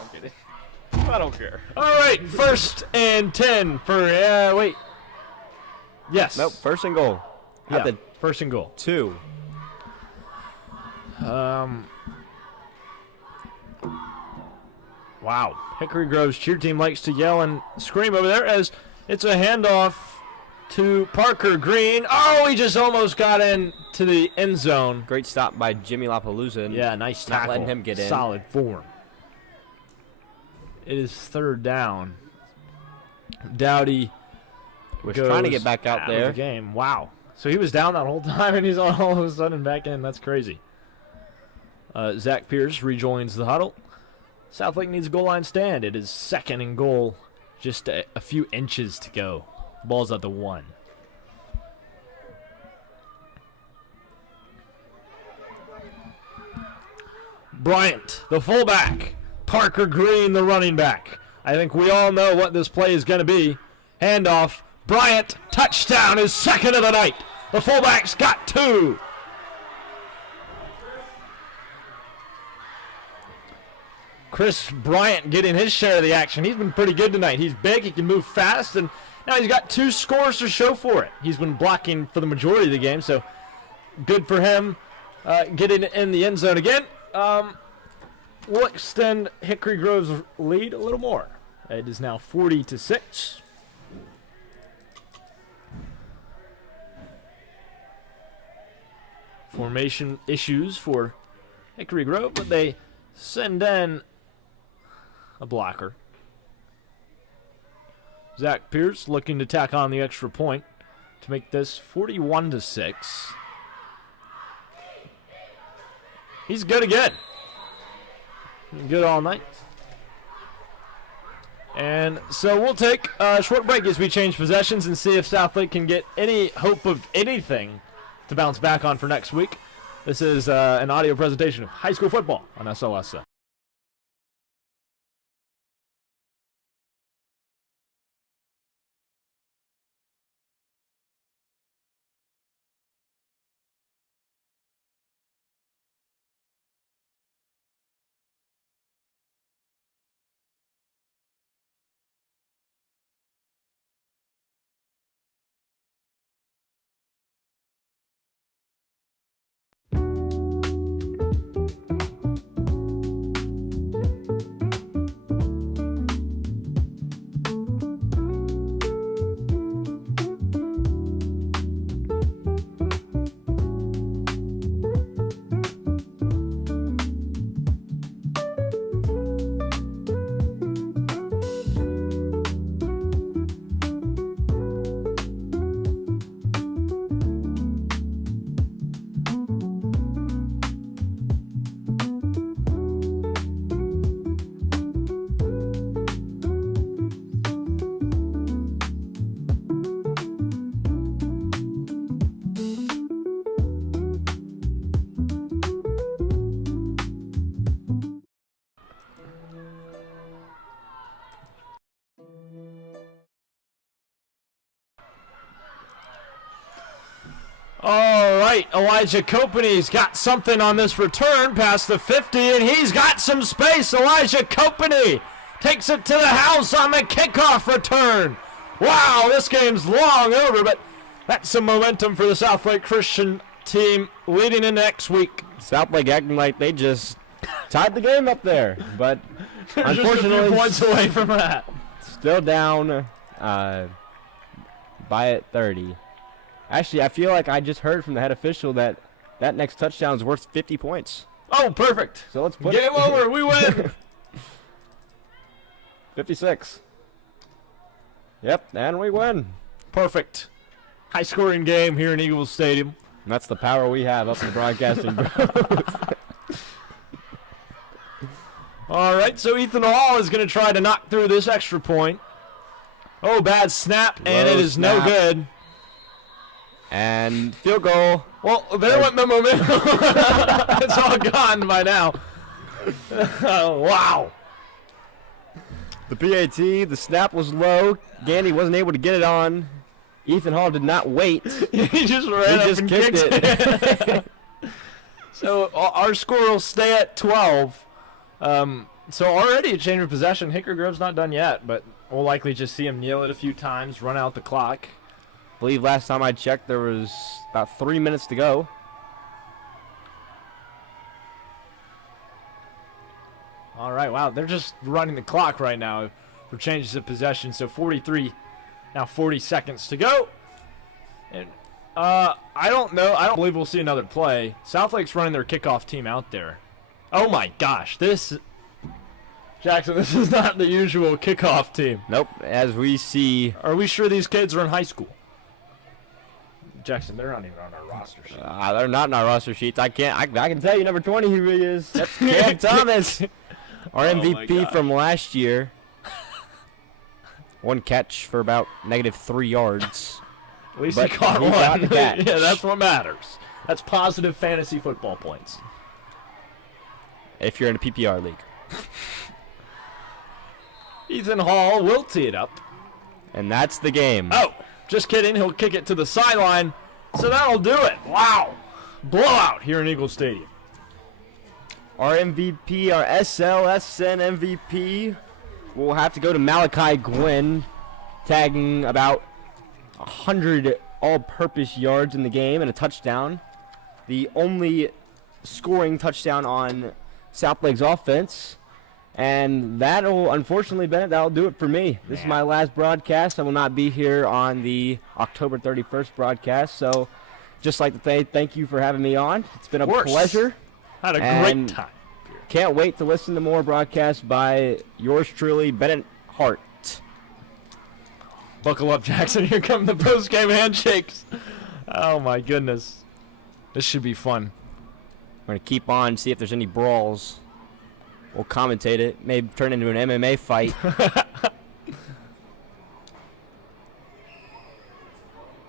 I'm kidding. I don't care. All right, 1st and 10 for, wait. Yes. Nope, 1st and goal. Yeah, At the 1st and goal. 2. Wow. Hickory Grove's cheer team likes to yell and scream over there as it's a handoff to Parker Green. Oh, he just almost got into the end zone. Great stop by Jimmy LaPalooza. Yeah, nice tackle. Not letting him get in. Solid form. It is 3rd down. Dowdy was trying to get back out of there. The game. Wow. So he was down that whole time, and he's all of a sudden back in. That's crazy. Zach Pierce rejoins the huddle. Southlake needs a goal line stand. It is 2nd and goal. Just a few inches to go. Ball's at the 1. Bryant, the fullback. Parker Green, the running back. I think we all know what this play is going to be. Handoff. Bryant, touchdown, his 2nd of the night. The fullback's got 2. Chris Bryant getting his share of the action. He's been pretty good tonight. He's big, he can move fast, and now he's got 2 scores to show for it. He's been blocking for the majority of the game, so good for him getting in the end zone again. We'll extend Hickory Grove's lead a little more. It is now 40-6. Formation issues for Hickory Grove, but they send in a blocker. Zach Pierce looking to tack on the extra point to make this 41-6. He's good again. Good all night. And so we'll take a short break as we change possessions and see if Southlake can get any hope of anything to bounce back on for next week. This is an audio presentation of high school football on SLSN. All right, Elijah Kopany's got something on this return past the 50, and he's got some space. Elijah Kopany takes it to the house on the kickoff return. Wow, this game's long over, but that's some momentum for the SouthLake Christian team leading in next week. Southlake acting like they just tied the game up there, but unfortunately, just a few points away from that. Still down by 30. Actually, I feel like I just heard from the head official that that next touchdown is worth 50 points. Oh, perfect. So let's put Game over. We win. 56. Yep, and we win. Perfect. High-scoring game here in Eagles Stadium. And that's the power we have up in the broadcasting booth. All right, so Ethan Hall is going to try to knock through this extra point. Oh, bad snap, and it is no good. And field goal. Well, there went the momentum. It's all gone by now. Wow. The PAT, the snap was low. Gandy wasn't able to get it on. Ethan Hall did not wait. He just ran up and kicked it. So our score will stay at 12. So already a change of possession. Hickory Grove's not done yet, but we'll likely just see him kneel it a few times, run out the clock. I believe last time I checked there was about 3 minutes to go. All right, wow, they're just running the clock right now for changes of possession. So 43, now 40 seconds to go. And I don't know. I don't believe we'll see another play. Southlake's running their kickoff team out there. Oh my gosh, Jackson, this is not the usual kickoff team. Nope, as we see. Are we sure these kids are in high school? Jackson, they're not even on our roster sheet. They're not in our roster sheets. I can tell you number 20 who he is. That's Cam Thomas, our MVP from last year. 1 catch for about -3 yards. At least he caught one. Yeah, that's what matters. That's positive fantasy football points. If you're in a PPR league. Ethan Hall will tee it up. And that's the game. Oh, just kidding. He'll kick it to the sideline. So that'll do it. Wow. Blowout here in Eagle Stadium. Our MVP, our SLSN MVP, will have to go to Malachi Gwynn, tagging about 100 all-purpose yards in the game and a touchdown. The only scoring touchdown on Southlake's offense. And that'll, unfortunately, Bennett, that'll do it for me. This is my last broadcast. I will not be here on the October 31st broadcast. So just like to say thank you for having me on. It's been a pleasure. Had a great time. Can't wait to listen to more broadcasts by yours truly, Bennett Hart. Buckle up, Jackson. Here come the post-game handshakes. Oh, my goodness. This should be fun. We're going to keep on, see if there's any brawls. We'll commentate it. Maybe turn into an MMA fight.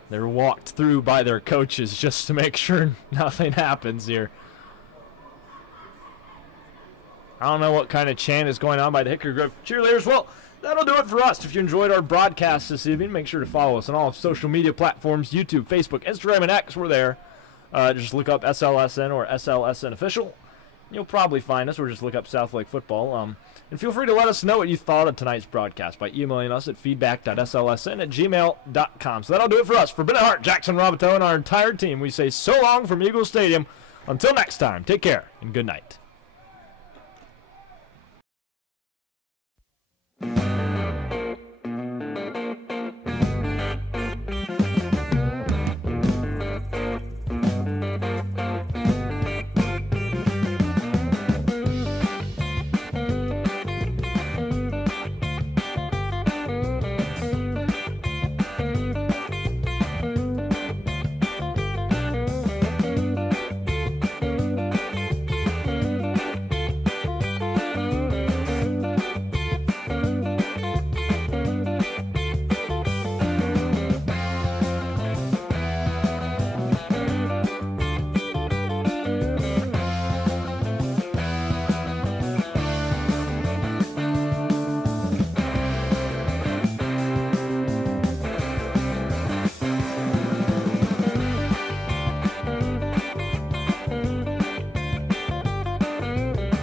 They're walked through by their coaches just to make sure nothing happens here. I don't know what kind of chant is going on by the Hickory Grove cheerleaders. Well, that'll do it for us. If you enjoyed our broadcast this evening, make sure to follow us on all of social media platforms, YouTube, Facebook, Instagram, and X. We're there. Just look up SLSN or SLSN Official. You'll probably find us, or just look up Southlake Football. And feel free to let us know what you thought of tonight's broadcast by emailing us at feedback.slsn@gmail.com. So that'll do it for us. For Bennett, Hart, Jackson, Robateau, and our entire team, we say so long from Eagle Stadium. Until next time, take care and good night.